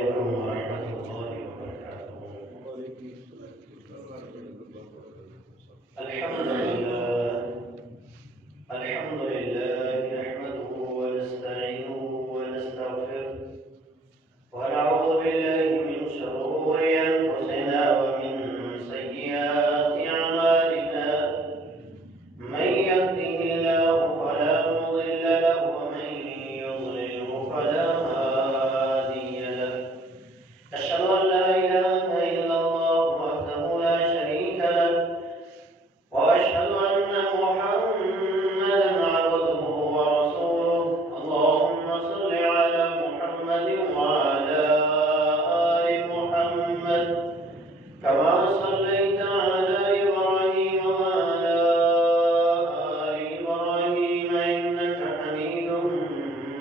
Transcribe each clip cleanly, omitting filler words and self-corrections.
علیکم ورحمۃ اللہ وبرکاتہ۔ الحمد لله نحمده ونستعينه ونستغفره ونعوذ بالله من شرور أنفسنا ومن سيئات أعمالنا، من يهده الله فلا مضل له ومن يضلله فلا هادي له، أشهد أن لا إله إلا الله وحده لا شريك له، وأشهد أن محمدا عبده ورسوله، اللهم صل على محمد وعلى آل محمد كما صليت على إبراهيم وعلى آل إبراهيم إنك حميد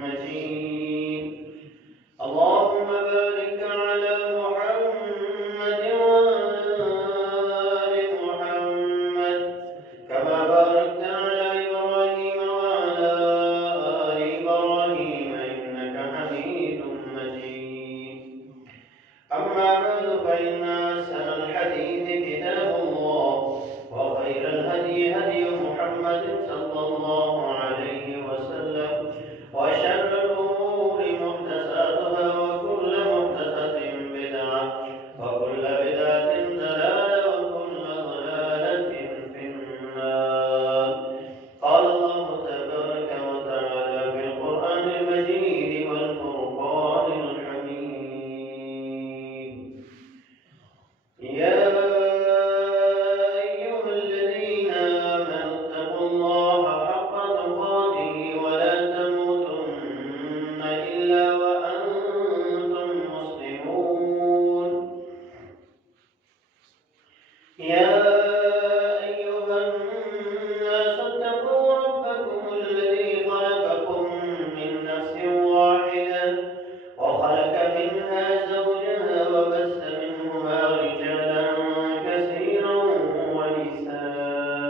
مجيد، اللهم بارك على محمد وعلى آل محمد كما باركت على إبراهيم وعلى آل إبراهيم إنك حميد مجيد. أما بعد فإن أحسن الحديث كتاب الله، وخير الهدي هدي محمد صلى الله عليه وسلم، وشر الأمور محدثاتها، وكل محدثة بدعة، وكل بدعة ضلالة، وكل ضلالة في النار. قال الله تبارك وتعالى في القرآن المجيد والفرقان الحميد: يا أيها الذين آمنوا اتقوا الله حق تقاته ولا تموتن إلا وأنتم مسلمون. يا أيها الناس اتقوا ربكم الذي خلقكم من نفس واحدة، وخلق منها زوجها، وبث منهما رجالا كثيرا ونساء،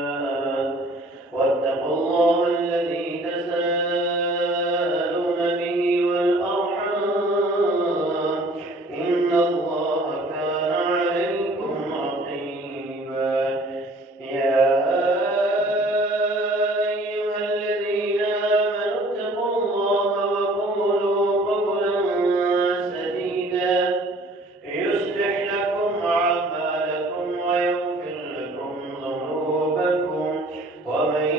واتقوا الله الذي تساءلون به والأرحام، إن الله كان عليكم رقيبا. يا أيها الذين آمنوا اتقوا الله وقولوا قولا سديدا يصلح لكم أعمالكم ويغفر لكم ذنوبكم، ومن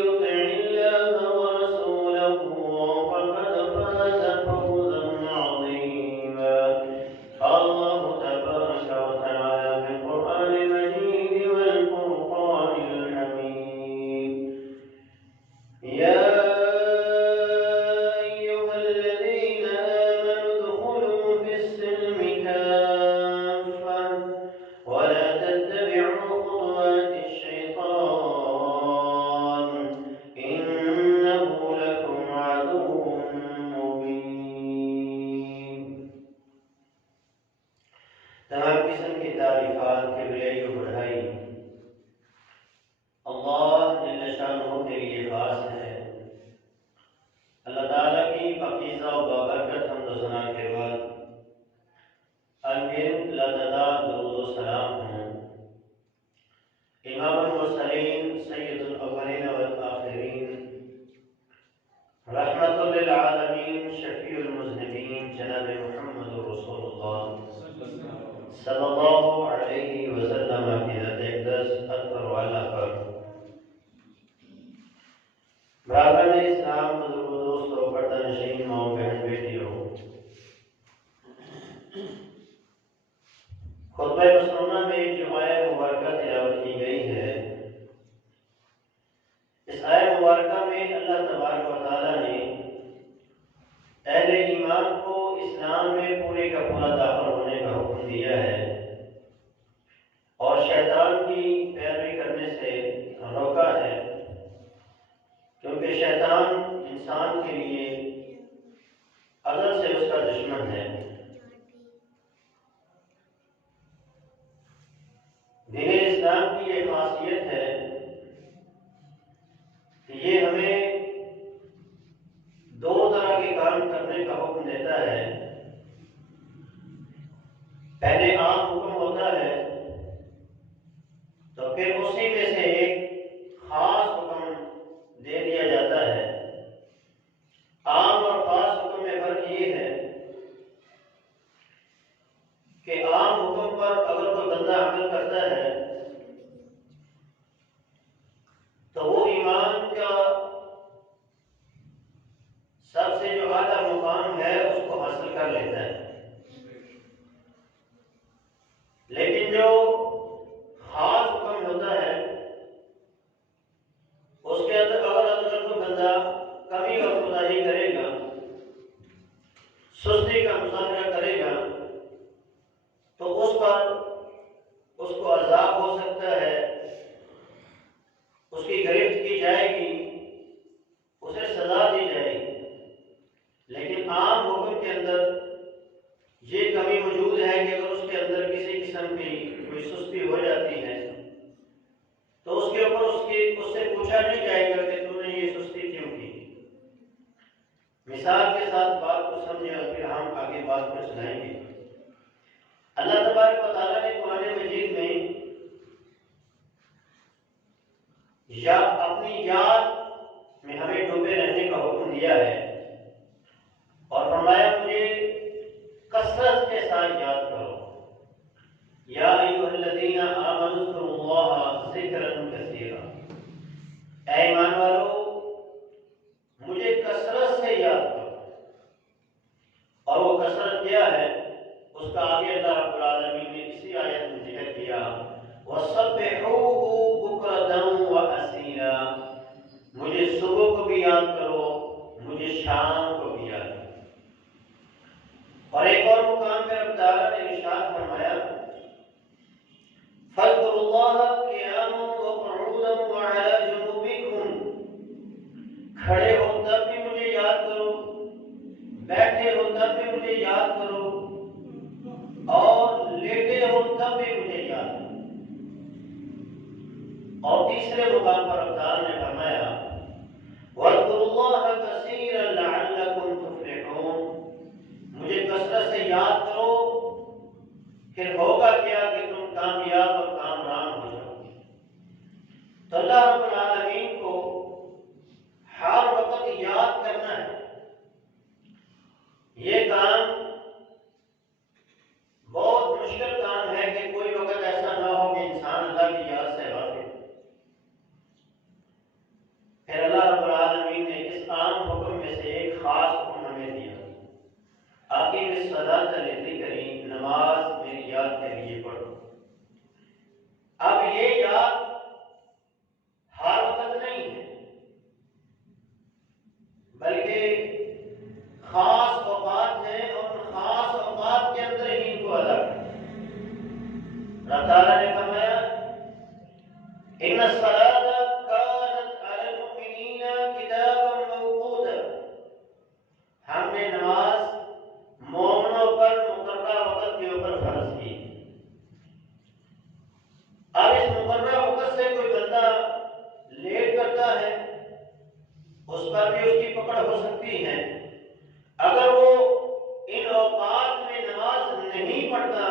يطع الله ورسوله فقد فاز فوزا عظيما. قال الله تبارك وتعالى في القرآن المجيد والفرقان الحميد: يا أيها الذين آمنوا ادخلوا في السلم كافة، ولا تتبعوا خطوات الشيطان، إنه لكم عدو مبين. تمام قسم کی تعریفات کبریائی و بڑھائی اللہ جل شانہ کے لیے خاص ہے۔ اللہ تعالیٰ کی پاکیزہ و بابرکت حمد و ثنا کے بعد انگنت لاتعداد درود و سلام ہوں امام المرسلین سید الاولین والآخرین، رحمت للعالمین، شفیع المذنبین، جناب محمد رسول اللہ صلی اللہ علیہ وسلم کی ذات اقدس اطہر والا پر برادران اسلام، بزرگ دوستوں، پردہ نشین ماؤں بہن بیٹیوں، خطبہ مسنونہ میں جو آیت مبارکہ تلاوت کی گئی ہے، اس آیت مبارکہ میں اللہ تبارک و تعالیٰ نے اہل ایمان کو اسلام میں پورے کا پورا داخل ہونے کا حکم دیا ہے، اور شیطان کی پیروی کرنے سے روکا ہے، کیونکہ شیطان انسان کے لیے ازل سے اس کا دشمن ہے۔ لیتا ہے، لیکن جو خاص حکم ہوتا ہے اس کے اندر اگر کوئی بندہ کمی اور کوتاہی کرے گا، سستی کا مظاہرہ کرے گا، تو اس پر اس کو عذاب ہو سکتا ہے، اس کی گرفت کی جائے گی، اسے سزا دی جائے گی۔ لیکن عام حکم کے اندر یہ کمی موجود ہے کہ اگر اس کے اندر کسی قسم کی کوئی سستی ہو جاتی ہے تو اس کے اوپر اس سے پوچھا نہیں جائے گا کہ تم نے یہ سستی کیوں کی۔ مثال کے ساتھ بات کو سمجھیں اور پھر ہم آگے بات کو سنائیں گے۔ اللہ تبارک و تعالیٰ نے قرآن مجید میں یا اپنی یاد میں ہمیں ڈوبے رہنے کا حکم دیا ہے اور فرمایا مجھے کثرت کے ساتھ یاد کرو۔ یا ایھا الذین آمنوا اذکروا اللہ ذکرا کثیرا، اے ایمان والو مجھے کثرت سے یاد کرو۔ اور وہ کثرت کیا ہے اس کا آگے اللہ رب العالمین نے اسی آیت میں ذکر کیا، وَسَبِّحُوهُ بُكْرَةً وَأَصِيلًا، مجھے صبح کو بھی یاد کرو، مجھے شام کو بھی یاد کرو۔ اور ایک اور مقام پہ رب تعالیٰ نے ارشاد فرمایا، فَاذْكُرُوا اللَّهَ قِيَامًا وَقُعُودًا وَعَلَى جُنُوبِكُمْ، کھڑے ہو تب بھی مجھے یاد کرو، بیٹھے ہو تب بھی مجھے یاد کرو، اور لیٹے ہو تب بھی مجھے یاد کرو۔ اور تیسرے مقام پر رب تعالیٰ نے فرمایا، وَاذْكُرُوا اللَّهَ كَثِيرًا لَعَلَّكُمْ تُفْلِحُونَ، مجھے کثرت سے یاد کرو، پھر ہوگا کیا کہ تم کامیاب اور کامران ہو جاؤ گے۔ تو اللہ رب العالمین کو ہر وقت یاد کرنا ہے، یہ کام بہت مشکل کام ہے کہ کوئی وقت ایسا نہ ہو کہ انسان اللہ کی یاد سے غافل۔ پھر اللہ رب العالمین نے اس عام حکم میں سے ایک خاص حکم ہمیں دیا، اقیم الصلاۃ لذکری، نماز میری یاد کے لیے پڑھو۔ اب یہ یاد ہر وقت نہیں ہے، بلکہ خاص اوقات ہیں اور ان خاص اوقات کے اندر ہی ان کو ادا کریں۔ اللہ تعالیٰ نے فرمایا، ان الصلاۃ کانت علی المؤمنین کتابا موقوتا، ہم نے نماز مومنوں پر مقررہ وقت کے اوپر فرض کی۔ اب اس مقررہ وقت سے کوئی بندہ لیٹ کرتا ہے اس پر بھی اس کی پکڑ ہو سکتی ہے۔ اگر وہ ان اوقات میں نماز نہیں پڑھتا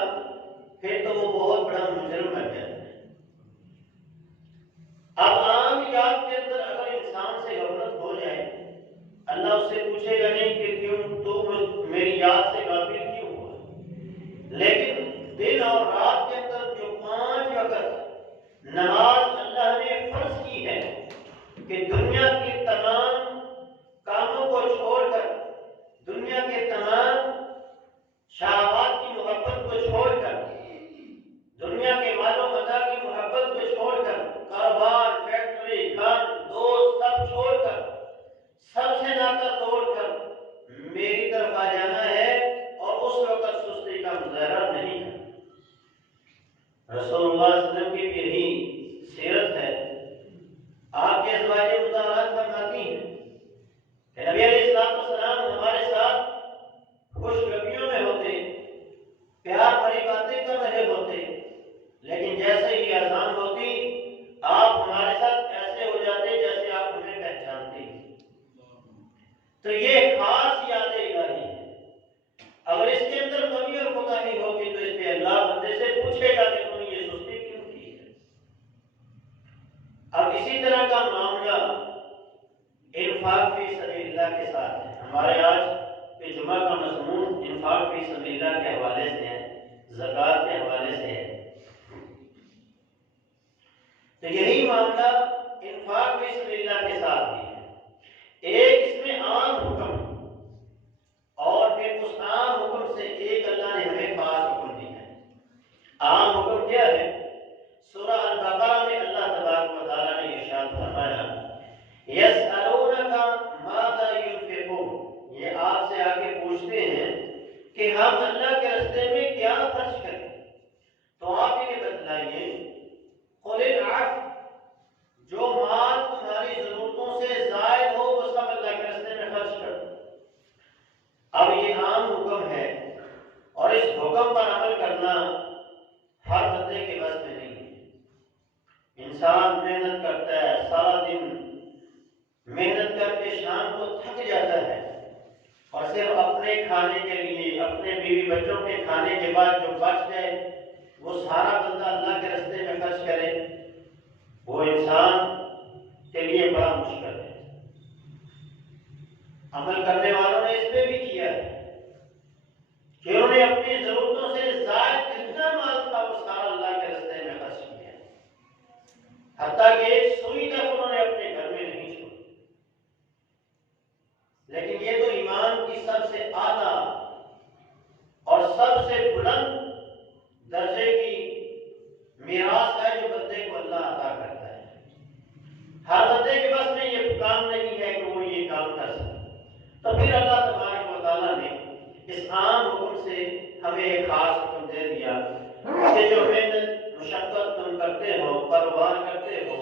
پھر تو وہ بہت بڑا مجرم بن جاتا ہے۔ اب عام یاد کے اندر اگر انسان سے غفلت ہو جائے، اللہ اس سے پوچھے گا نہیں کہ کیوں تو میری یاد سے غافل کیوں ہوا، لیکن دن اور رات کے اندر جو 5 وقت نماز اللہ نے فرض کی ہے کہ دنیا کے تمام کاموں کو چھوڑ کر، دنیا کے تمام شہوات کی محبت کو چھوڑ کر، دنیا کے مال و اللہ کے راستے میں کیا خرچ کریں؟ تو آپ انہیں بتلائیے، قل العفو، جو مال تمہاری ضرورتوں سے زائد ہو وہ سب اللہ کے راستے میں خرچ کر دو۔ اب یہ عام حکم ہے اور اس حکم پر عمل کرنا ہر بندے کے بس میں نہیں ہے۔ انسان محنت کرتا ہے، سارا دن محنت کر کے شام کو تھک جاتا ہے اور صرف اپنے کھانے کے لیے، اپنے بیوی بچوں کے کھانے کے بعد جو بچ جائے وہ سارا بندہ اللہ کے راستے میں خرچ کرے، وہ انسان کے لیے بڑا مشکل ہے۔ عمل کرنے والوں نے اس پہ بھی کیا ہے کہ انہوں نے اپنی ضرورتوں سے زائد جتنا مال تھا وہ سارا اللہ کے راستے میں خرچ کیا، حتیٰ کہ ایک سوئی تک انہوں نے اپنے گھر میں نہیں چھوڑی۔ لیکن یہ تو ایمان کی سب سے اعلیٰ اور سب سے بلند درجے کی میراث ہے جو بندے کو اللہ عطا کرتا ہے۔ ہر بندے کے بس میں یہ کام نہیں ہے کہ وہ یہ کام کر سکے، تو پھر اللہ تبارک و تعالیٰ نے اس عام حکم سے ہمیں ایک خاص حکم دے دیا کہ جو محنت مشقت تم کرتے ہو، کاروبار کرتے ہو،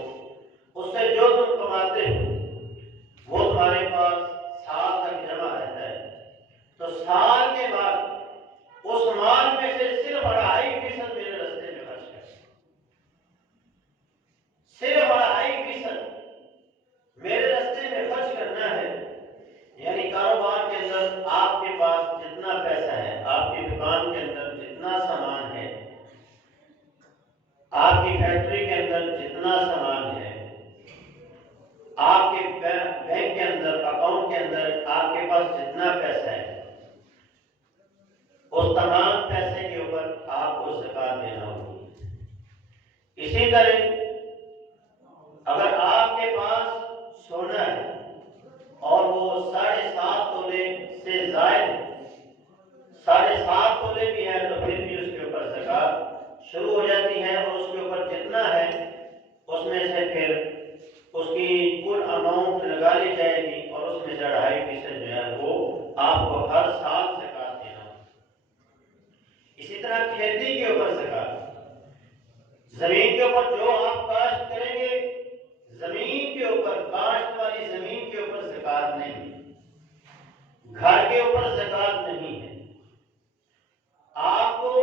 اس سے جو تم کماتے ہو وہ تمہارے پاس سال تک جمع رہتا ہے، تو سال کے بعد اس مال میں سے صرف 2.5% میرے راستے میں خرچ کریں، صرف 2.5% میرے راستے میں خرچ کرنا ہے۔ یعنی کاروبار کے اندر آپ کے پاس جتنا پیسہ ہے، آپ کی دکان کے اندر جتنا سامان ہے، آپ کی فیکٹری کے اندر جتنا سامان ہے، آپ کے بینک کے اندر، اکاؤنٹ کے اندر آپ کے پاس جتنا پیسہ ہے، اس تمام پیسے کے اوپر آپ کو زکوٰۃ دینا ہوگی۔ اسی طرح اگر آپ کے پاس سونا ہے اور وہ 7.5 تولے سے زائد 7.5 تولے بھی ہے تو پھر بھی اس کے اوپر زکوٰۃ شروع ہو جاتی ہے، اور اس کے اوپر جتنا ہے اس میں سے پھر اس کی کل اماؤنٹ لگا لی جائے گی اور اس میں سے 2.5% جو ہے وہ آپ کو ہر سال زکوٰۃ دینا ہوگا۔ اسی طرح کھیتی کے اوپر زکوٰۃ، زمین کے اوپر جو آپ کاشت کریں گے، زمین کے اوپر، کاشت والی زمین کے اوپر زکوٰۃ نہیں ہے، گھر کے اوپر زکوٰۃ نہیں ہے۔ آپ جو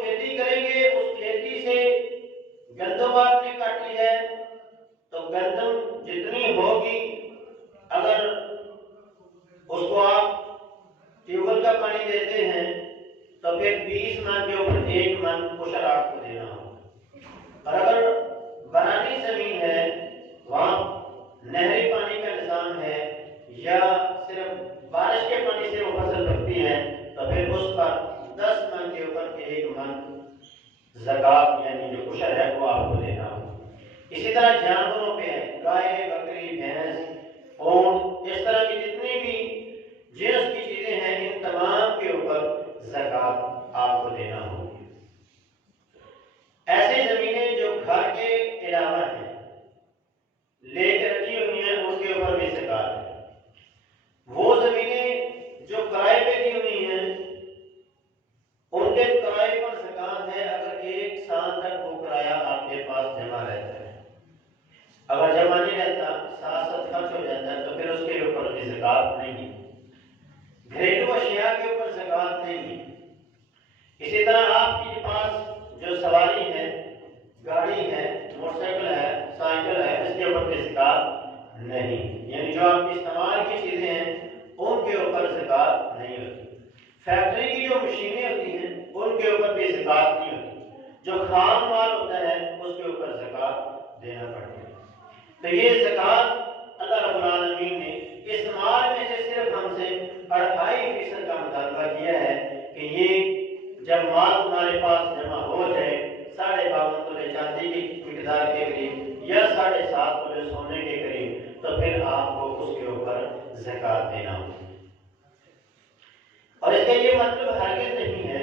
کھیتی کریں گے اس کھیتی سے گندم آپ نے کاٹی ہے تو گندم جتنی ہوگی، اگر اس کو آپ ٹیوب ویل کا پانی دیتے ہیں تو پھر 20 من کے اوپر 1 من عشر آپ کو دینا ہوگا۔ اور اگر برانی زمین ہے، وہاں نہری پانی کا نظام ہے یا صرف بارش کے پانی سے وہ فصل پکتی ہے، تو پھر اس پر 10 من کے اوپر 1 من زکوٰۃ یعنی جو عشر ہے وہ آپ کو دینا ہوگا۔ اسی طرح جانوروں پہ ہے، گائے، بکری، بھینس، اونٹ، اس طرح کی جتنی بھی جنس کی چیزیں ہیں، ان تمام کے اوپر زکوٰۃ آپ کو دینا ہوگی۔ ایسی زمینیں جو گھر کے علاوہ ہیں، لے کے رکھی ہوئی ہیں، ان کے اوپر بھی زکوٰۃ ہے۔ وہ زمینیں جو کرائے پہ دی ہوئی ہیں، ان کے کرائے پر زکوٰۃ ہے اگر 1 سال تک وہ کرایہ آپ کے پاس جمع رہتا ہے۔ اگر جمع نہیں رہتا، ساتھ ساتھ خرچ ہو جاتا ہے، تو پھر اس کے اوپر بھی زکوٰۃ نہیں ہے۔ گھریلو اشیاء کے اوپر زکوٰۃ نہیں ہے۔ اسی طرح آپ کے پاس جو سواری ہے، گاڑی ہے، موٹر سائیکل ہے، سائیکل ہے، اس کے اوپر بھی زکوٰۃ نہیں، یعنی جو آپ کی استعمال کی چیزیں ہیں ان کے اوپر زکوٰۃ نہیں ہوتی۔ فیکٹری کی جو مشینیں ہوتی ہیں ان کے اوپر بھی زکوٰۃ نہیں ہوتی، جو خام مال ہوتا ہے اس کے اوپر زکوٰۃ دینا پڑتی ہے۔ تو یہ زکوٰۃ اللہ رب العالمین نے اس مال میں سے صرف ہم سے 2.5% کا مطالبہ کیا ہے کہ یہ جب مال تمہارے پاس جمع ہو جائے 52.5 تولے چاندی کی مقدار کے قریب یا 7.5 تولے سونے کے قریب، تو پھر آپ کو اس کے اوپر زکوٰۃ دینا ہوگی۔ اور اس کا یہ مطلب ہرگز نہیں ہے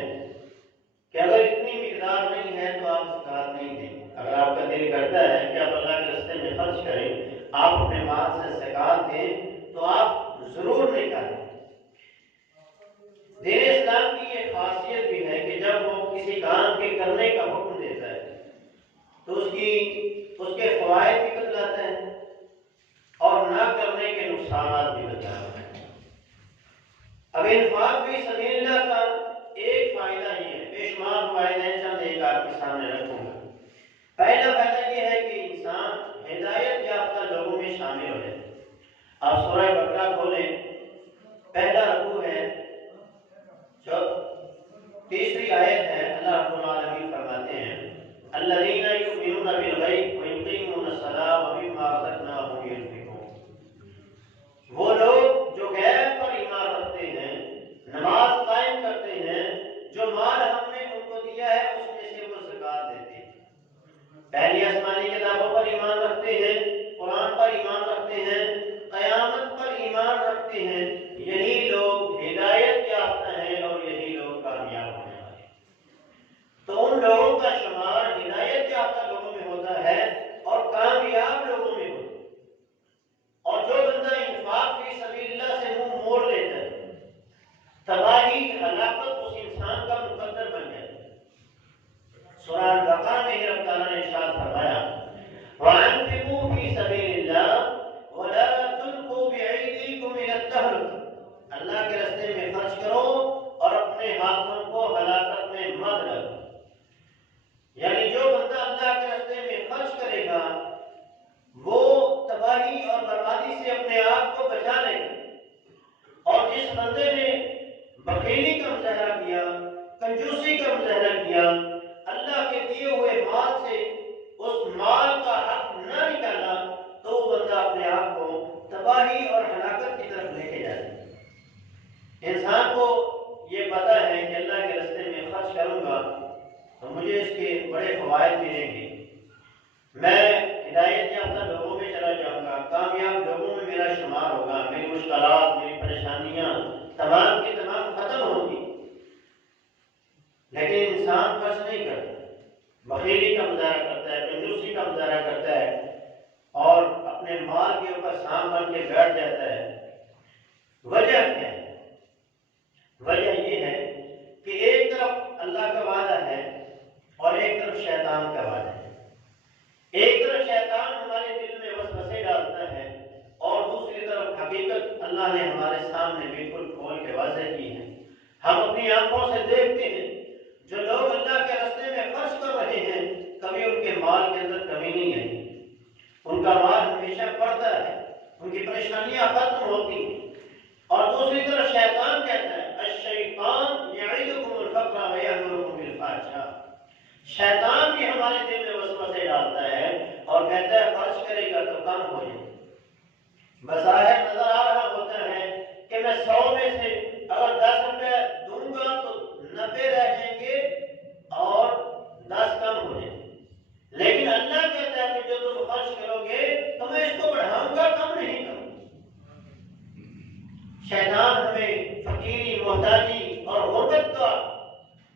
کہ اگر اتنی مقدار نہیں ہے تو آپ زکوٰۃ نہیں دیں۔ اگر آپ کا دل کرتا ہے کہ آپ اللہ کے راستے میں خرچ کریں، آپ اپنے مال سے زکوٰۃ دیں، تو آپ ضرور نکالیں۔ دینے کسی کام کے کرنے کا حکم دیتا ہے تو اس کے فوائد بھی بتلاتا ہے اور نہ کرنے کے نقصانات بھی بتلاتا ہے۔ اب انفاق فی سبیل اللہ کا ایک فائدہ یہ ہے، بے شمار فوائد ہیں، چند ایک آپ کے سامنے رکھوں گا۔ پہلا فائدہ یہ ہے کہ انسان ہدایت یافتہ لوگوں میں شامل ہو جائے۔ آپ سورہ بقرہ کھولیں، پہلا رکوع ہے، جو تیسری آیت ہے، اللہ رب العالمین فرماتے ہیں الذین یؤمنون بالغیب ویقیمون الصلاۃ ومما رزقناہم ينفقون۔ وہ لوگ جو غیب پر ایمان رکھتے ہیں، نماز قائم کرتے ہیں، جو مال ہم نے ان کو دیا ہے اس میں سے وہ زکات دیتے ہیں۔ پہلی آسمانی کتابوں پر ایمان رکھتے ہیں، قرآن پر ایمان رکھتے ہیں، قیامت پر ایمان رکھتے ہیں، یہی لوگ ہدایت یافتہ ہیں اور یہی لوگ کامیاب ہونے والے ہیں۔ تو ان لوگوں کا شمار ہدایت یافتہ لوگوں میں ہوتا ہے اور کامیاب لوگوں میں ہوتا ہے۔ اور جو بندہ انفاق فی سبیل اللہ سے منہ موڑ لیتا ہے، تباہی ہلاکت اس انسان کا مقدر بن جاتا ہے۔ سورہ البقرہ میں رب تعالیٰ نے ارشاد فرمایا وَأَنفِقُوا فِي سَبِيلِ اللَّهِ وَلَا تُلْقُوا بِأَيْدِيكُمْ إِلَى التَّهْلُكَةِ، اللہ کے راستے میں خرچ کرو اور اپنے ہاتھوں کو ہلاکت میں مت ڈالو۔ یعنی جو بندہ اللہ کے راستے میں خرچ کرے گا وہ تباہی اور بربادی سے اپنے آپ کو بچا لے گا، اور جس بندے نے بخیلی کا مظاہرہ کیا، کنجوسی کا مظاہرہ کیا، اللہ کے دیے ہوئے مال سے اس مال کا حق نہ نکالا، تو وہ بندہ اپنے آپ کو تباہی اور ہلاکت کی طرف لے کے جاتا ہے۔ انسان کو یہ پتا ہے کہ اللہ کے راستے میں خرچ کروں گا تو مجھے اس کے بڑے فوائد ملیں گے، میں ہدایت یافتہ لوگوں میں چلا جاؤں گا، کامیاب لوگوں میں میرا شمار ہوگا، میری مشکلات، میری پریشانیاں تمام کی تمام ختم ہوں گی۔ لیکن انسان خرچ نہیں کرتا، بخیلی کا مظاہرہ کرتا ہے، کنجوسی کا مظاہرہ کرتا ہے اور اپنے مال کے اوپر سام بن کے بیٹھ جاتا ہے۔ وجہ کیا ہے؟ وجہ یہ ہے کہ ایک طرف اللہ کا وعدہ ہے اور ایک طرف شیطان کا وعدہ ہے۔ ایک طرف شیطان ہمارے دل میں وسوسے ڈالتا ہے اور دوسری طرف حقیقت اللہ نے ہمارے سامنے بالکل کھول کے واضح کی ہے۔ ہم اپنی آنکھوں سے دیکھتے ہیں جو لوگ اللہ کے راستے میں خرچ کر رہے ہیں، کبھی ان کے مال کے اندر کمی نہیں ہے، ان کا مال ہمیشہ بڑھتا ہے، ان کی پریشانیاں ختم ہوتی ہیں۔ اور دوسری طرف شیطان کہتا ہے الشیطان یعدکم الفقر ویأمرکم بالفحشاء، شیطان بھی ہمارے دل میں وسوسے ڈالتا ہے اور کہتا ہے خرچ کرے گا تو کم ہو جائے۔ بظاہر نظر آ رہا ہوتا ہے کہ میں 100 میں سے اگر 10 روپے دوں گا تو 90 رہ جائیں گے اور 10 کم ہو جائیں گے، لیکن اللہ کہتا ہے کہ جو تم خرچ کرو گے تو میں اس کو بڑھاؤں گا، کم نہیں کروں گا۔ شیطان ہمیں فقیری، محتاجی اور غربت کا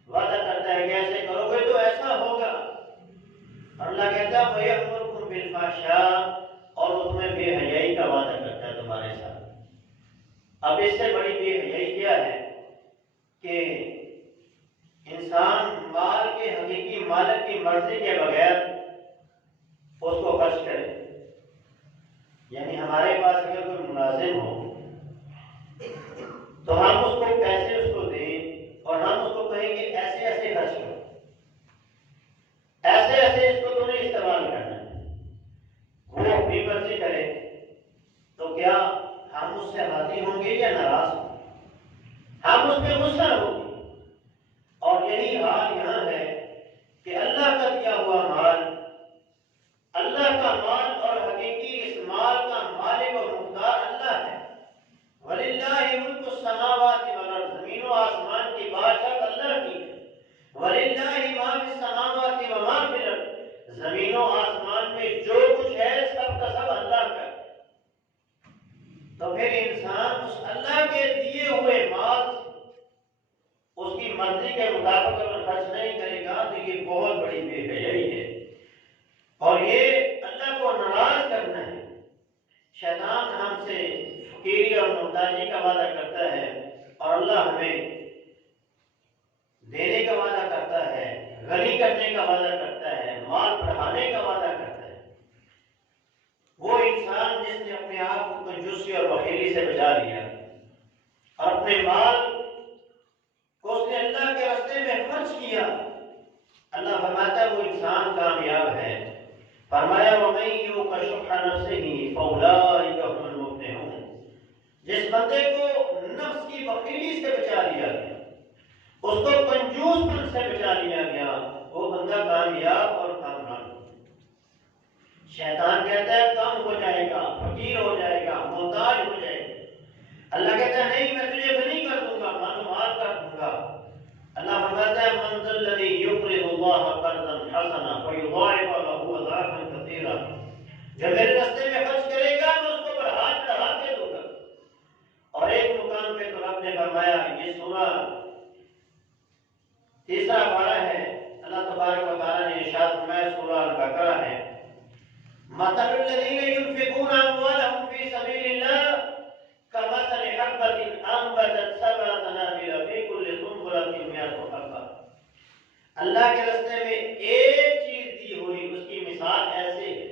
وعدہ کرتا ہے کہ ایسے کرو گے تو ایسا ہوگا، اور اللہ کہتا ہے وَيَأْمُرُكُمْ بِالْفَحْشَاءِ، اور وہ تمہیں بے حیائی کا وعدہ کرتا ہے تمہارے ساتھ۔ اب اس سے بڑی بے حیائی کیا ہے کہ انسان مال کے حقیقی مالک کی مرضی کے بغیر اس کو خرچ کرے۔ یعنی ہمارے پاس اگر کوئی ملازم ہو تو ہم اس کو پیسے اس کو دیں اور ہم اس کو کہیں کہ ایسے ایسے خرچ کرو، ایسے ایسے اس کو تو نہیں استعمال کرنا ہے، وہ اپنی مرضی کرے، تو کیا ہم اس سے راضی ہوں گے یا ناراض ہوں گے؟ ہم اس پہ غصہ ہوں گے۔ اور یہی حال یہاں ہے کہ اللہ کا دیا ہوا مال، اللہ کا مال اور حقیقی اس مال کا مالک اور مختار اللہ ہے۔ وَلِلَّهِ مُلْكُ السَّمَاوَاتِ وَالْأَرْضِ، زمین و آسمان کی بادشاہت اللہ کی ہے۔ وَلِلَّهِ مَا فِي السَّمَاوَاتِ وَمَا فِي الْأَرْضِ، زمین و آسمان میں جو کچھ ہے سب کا سب اللہ کا ہے۔ تو پھر انسان اس اللہ کے دیے ہوئے مال اس کی مرضی کے مطابق اگر خرچ نہیں کرے گا تو یہ بہت بڑی بے حیائی ہے اور یہ اللہ کو ناراض کرنا ہے۔ شیطان ہم سے فقیری اور محتاجی کا وعدہ کرتا ہے اور اللہ ہمیں دینے کا وعدہ کرتا ہے غنی کرنے کا وعدہ کرتا ہے، مال بڑھانے کا وعدہ کرتا ہے، وہ انسان جس نے اپنے آپ کو کنجوسی اور بخیلی سے بچا لیا اور اپنے مال کو اس نے اللہ کے راستے میں خرچ کیا، اللہ فرماتا ہے وہ انسان کامیاب ہے۔ فرمایا وَمَن يُوقَ شُحَّ نَفْسِهِ فَأُولَٰئِكَ هُمُ الْمُفْلِحُونَ، جس بندے کو نفس کی بخیلی سے بچا لیا گیا، اس کو کنجوس پن سے بچا لیا گیا، وہ بندہ کامیاب اور کامیاب۔ شیطان کہتا ہے کم ہو جائے گا، فقیر ہو جائے گا، محتاج ہو جائے گا، اللہ کہتا ہے نہیں میں تجھے غنی کر دوں گا، مال کر دوں گا۔ اللہ فرماتا ہے من ذا الذی یقرض اللہ قرضا حسنا فیضاعف له اضعافا کثیرا، جو میرے راستے میں خرچ کرے گا میں اس کو بڑھا چڑھا کے دوں گا۔ اور ایک مقام پہ تو رب نے فرمایا، یہ سورہ تیسرا پارہ ہے، اللہ تبارک و تعالیٰ نے ارشاد فرمایا، سورہ البقرہ ہے، مثل الذین ينفقون اموالهم فی سبیل اللہ كمثل حبة أنبتت سبع سنابل في كل سنبلة مئة حبة۔ اللہ کے راستے میں ایک چیز دی ہوئی اس کی مثال ایسے ہے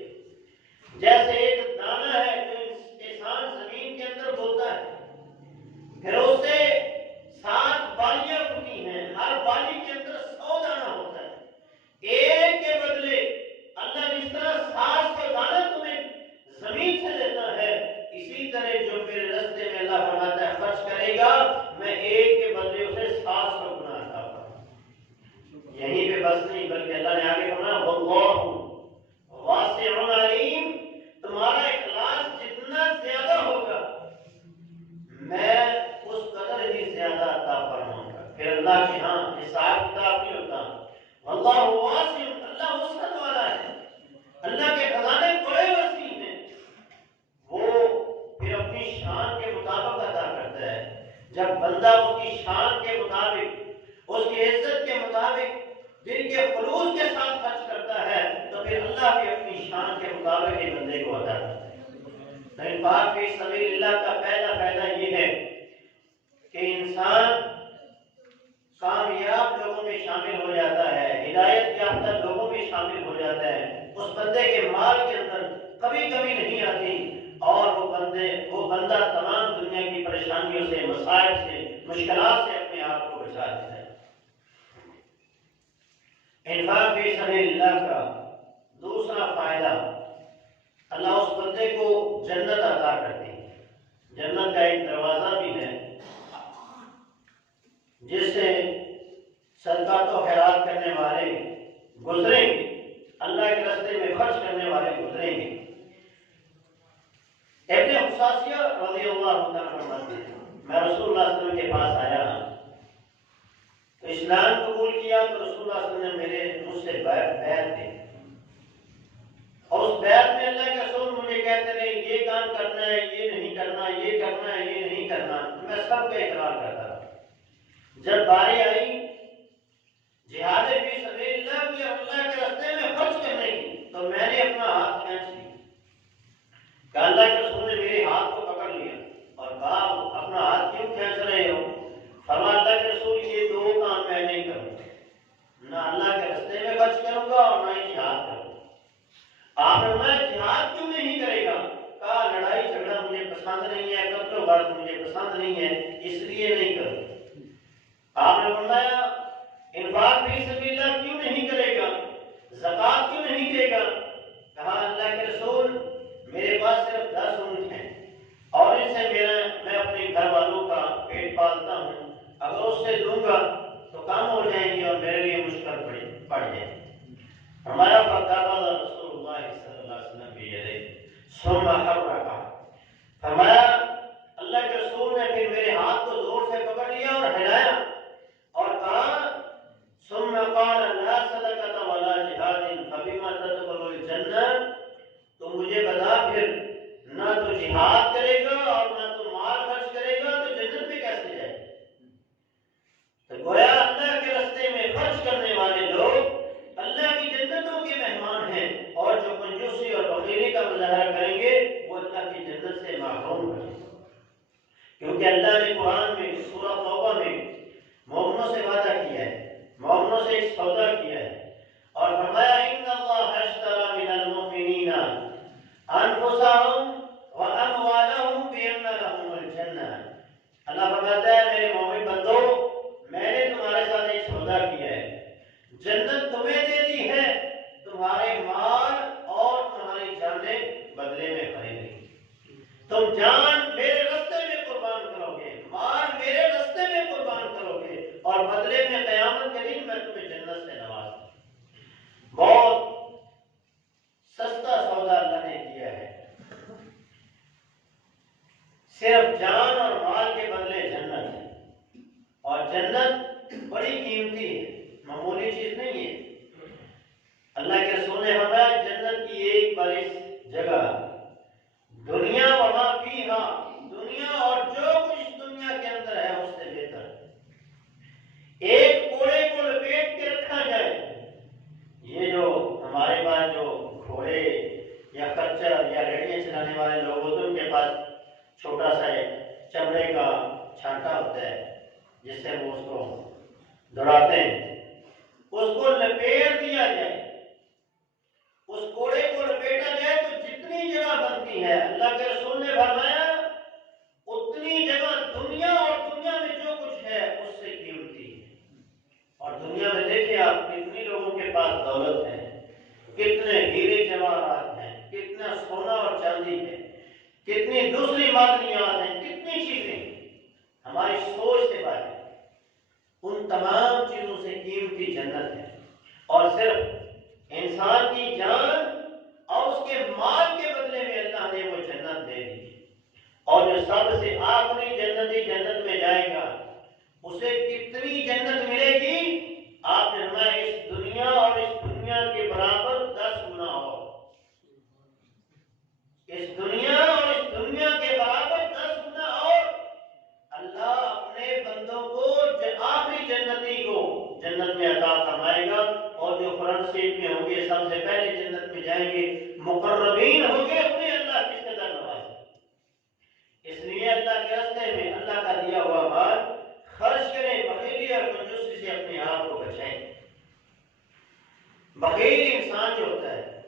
جیسے ایک دانہ ہے جو انسان زمین کے اندر بوتا ہے، پھر اس سے 7 بالیاں اگتی ہیں، ہر بالی کے اندر 100 دانہ ہوتا ہے، ایک کے بدلے اللہ جس طرح 700 دانہ تمہیں زمین سے دیتا ہے، اسی طرح جو میرے راستے میں اللہ فرماتا ہے خرچ کرے گا میں ایک کے بدلے اسے 700 گنا عطا کروں۔ یہیں پہ بس نہیں بلکہ اللہ نے آگے فرمایا واللہ واسع علیم، تمہارا اخلاص جتنا زیادہ ہوگا میں اس قدر ہی زیادہ عطا فرماؤں گا۔ پھر اللہ کے ہاں حساب کتاب نہیں ہوتا، واللہ واسع، اللہ وسعت والا ہے، اللہ کے خزانے بڑے وسیع ہیں، وہ پھر اپنی شان کے مطابق عطا کرتا ہے۔ جب بندہ اس کی شان کے مطابق، اس کی عزت کے مطابق، دل کے خلوص کے ساتھ خرچ کرتا ہے تو پھر اللہ بھی اپنی شان کے مطابق ہی بندے کو عطا کرتا ہے۔ انفاق فی سبیل اللہ کا پہلا فائدہ یہ ہے کہ انسان کامیاب لوگوں میں شامل ہو جاتا ہے، ہدایت یافتہ لوگوں میں شامل ہو جاتا ہے، اس بندے کے مال کے اندر کبھی کمی نہیں آتی، اور وہ بندہ تمام دنیا کی پریشانیوں سے، مسائل سے، مشکلات سے اپنے آپ کو بچا لیتا ہے۔ انفاق فی سبیل اللہ کا دوسرا فائدہ، اللہ اس بندے کو جنت عطا کرتی ہے۔ جنت کا ایک دروازہ بھی ہے جس سے صدقات و خیرات کرنے والے گزریں گے، اللہ کے راستے میں خرچ کرنے والے گزریں گے۔ ابن حساسیہ رضی اللہ عنہ فرماتے ہیں میں رسول اللہ صلی اللہ علیہ وسلم کے پاس آیا تو اسلام قبول کیا تو رسول اللہ صلی اللہ علیہ وسلم نے میرے مجھ سے بیعت دی، اور اس بیعت میں اللہ کے رسول مجھے کہتے رہے یہ کام کرنا ہے، یہ نہیں کرنا، یہ کرنا ہے، یہ نہیں کرنا، میں سب کا اقرار کرتا رہا۔ جب باری آئی جہاد فی سبیل اللہ کی، اللہ کے راستے میں خرچ کرنے کی، تو میں نے اپنا ہاتھ کھینچ لیا کہ اللہ کے رسول نے میرے ہاتھ کو پکڑ لیا اور کہا اپنا ہاتھ کیوں کھینچ رہے ہو؟ فرمایا اللہ کے رسول یہ 2 کام میں نہیں کروں گا، نہ اللہ کے راستے میں خرچ کروں گا اور نہ ہی جہاد کروں گا۔ آپ نے فرمایا جہاد کیوں نہیں کرے گا؟ کہا لڑائی جھگڑا مجھے پسند نہیں ہے، قتل و غارت مجھے پسند نہیں ہے، اس لیے نہیں کروں گا۔ آپ نے فرمایا انفاق فی سبیل اللہ کیوں نہیں کرے گا؟ زکوٰۃ کیوں نہیں دے گا؟ کہا اللہ کے رسول میرے پاس صرف 10 اونٹ ہیں اور ان سے میں اپنے گھر والوں کا پیٹ پالتا ہوں، اگر اس سے دوں گا تو کم ہو جائیں گی اور میرے لیے مشکل پڑ جائے گی۔ ہمارا فقابہ رسول اللہ صلی اللہ علیہ وسلم ثم حرکا، فرمایا اللہ کے رسول نے پھر میرے ہاتھ کو زور سے پکڑ لیا اور ہلایا اور کہا ثم قال لا صدقۃ ولا جہاد فبما تدخل جنت بڑی قیمتی ہے، معمولی چیز نہیں ہے۔ اللہ کے رسول نے فرمایا جنت کی ایک بارش جگہ دنیا وما فیہا، دنیا اور جو کچھ دنیا کے اندر ہے اس سے بہتر ہے۔ ایک کوڑے کو لپیٹ کے رکھا جائے، یہ جو ہمارے پاس جو گھوڑے یا خچر یا ریڑیاں چلانے والے لوگ ہوتے ہیں ان کے پاس چھوٹا سا ایک چمڑے کا چھانٹا ہوتا ہے جس سے وہ اس کو دوڑاتے ہیں، اس کو لپیٹ دیا جائے، اس کوڑے کو لپیٹا جائے تو جتنی جگہ بنتی ہے اللہ کے رسول نے فرمایا اتنی جگہ دنیا اور دنیا میں جو کچھ ہے اس سے قیمتی ہے۔ اور دنیا میں دیکھیں آپ کتنے لوگوں کے پاس دولت ہے، کتنے ہیرے جواہرات ہیں، کتنا سونا اور چاندی ہے، کتنی دوسری معدنیات ہیں، کتنی چیزیں ہماری سوچ سے باہر ہیں۔ ان تمام چیزوں سے قیمتی جنت ہے، اور صرف انسان کی جان اور اس کے مال کے بدلے میں اللہ نے وہ جنت دے دی۔ اور جو سب سے آخری جنتی جنت میں جائے گا اسے کتنی جنت ملے گی؟ آپ نے فرمایا اس دنیا اور اس دنیا کے برابر 10 گنا ہو، اس دنیا اور اس دنیا کے برابر 10 گنا اور اللہ اپنے بندوں کو آخری جنتی کو جنت میں عطا فرمائے گا، اور جو فرنٹ سیٹ میں ہوں گے سب سے پہلے جنت میں جائیں گے، مقربین ہوں گے، انہیں اللہ کس قدر نوازے۔ اس لیے اللہ کے راستے میں اللہ کا دیا ہوا مال خرچ کریں، بخیلی اور کنجوسی سے اپنے آپ کو بچائیں۔ بخیل انسان جو ہوتا ہے،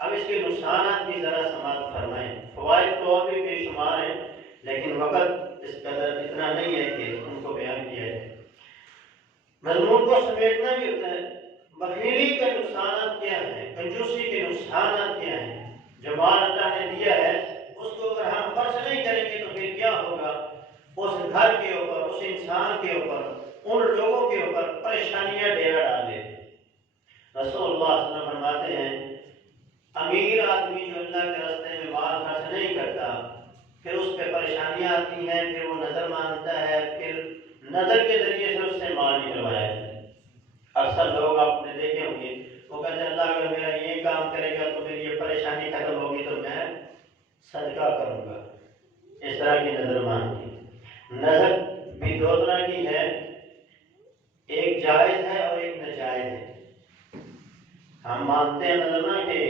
اب اس کے نقصانات بھی ذرا سماعت فرمائیں، فوائد تو اور بھی بے شمار ہیں لیکن وقت اس قدر اتنا نہیں ہے کہ ان کو بیان کیا جائے، مضمون کو سمیٹنا بھی ہوتا ہے۔ بخیلی کے نقصانات کیا ہیں، کنجوسی کے نقصانات کیا ہیں؟ جو مال اللہ نے دیا ہے اس کو اگر ہم خرچ نہیں کریں گے تو پھر کیا ہوگا؟ اس گھر کے اوپر، اس انسان کے اوپر، ان لوگوں کے اوپر پریشانیاں ڈیرا ڈال دیتے۔ رسول اللہ صلی اللہ علیہ وسلم فرماتے ہیں امیر آدمی جو اللہ کے راستے میں مال خرچ نہیں کرتا پھر اس پہ پریشانیاں آتی ہیں، پھر وہ نظر مانگتا ہے، پھر نظر کے ذریعے سے اس سے مال نکلوایا جاتا ہے۔ اکثر لوگ آپ نے دیکھے ہوں گے وہ کہتے ہیں اللہ اگر میرا یہ کام کرے گا تو میری یہ پریشانی ختم ہوگی تو میں صدقہ کروں گا، اس طرح کی نظر مانگی۔ نظر بھی دو طرح کی ہے، ایک جائز ہے اور ایک ناجائز ہے۔ ہم مانتے ہیں نظر نہ کہ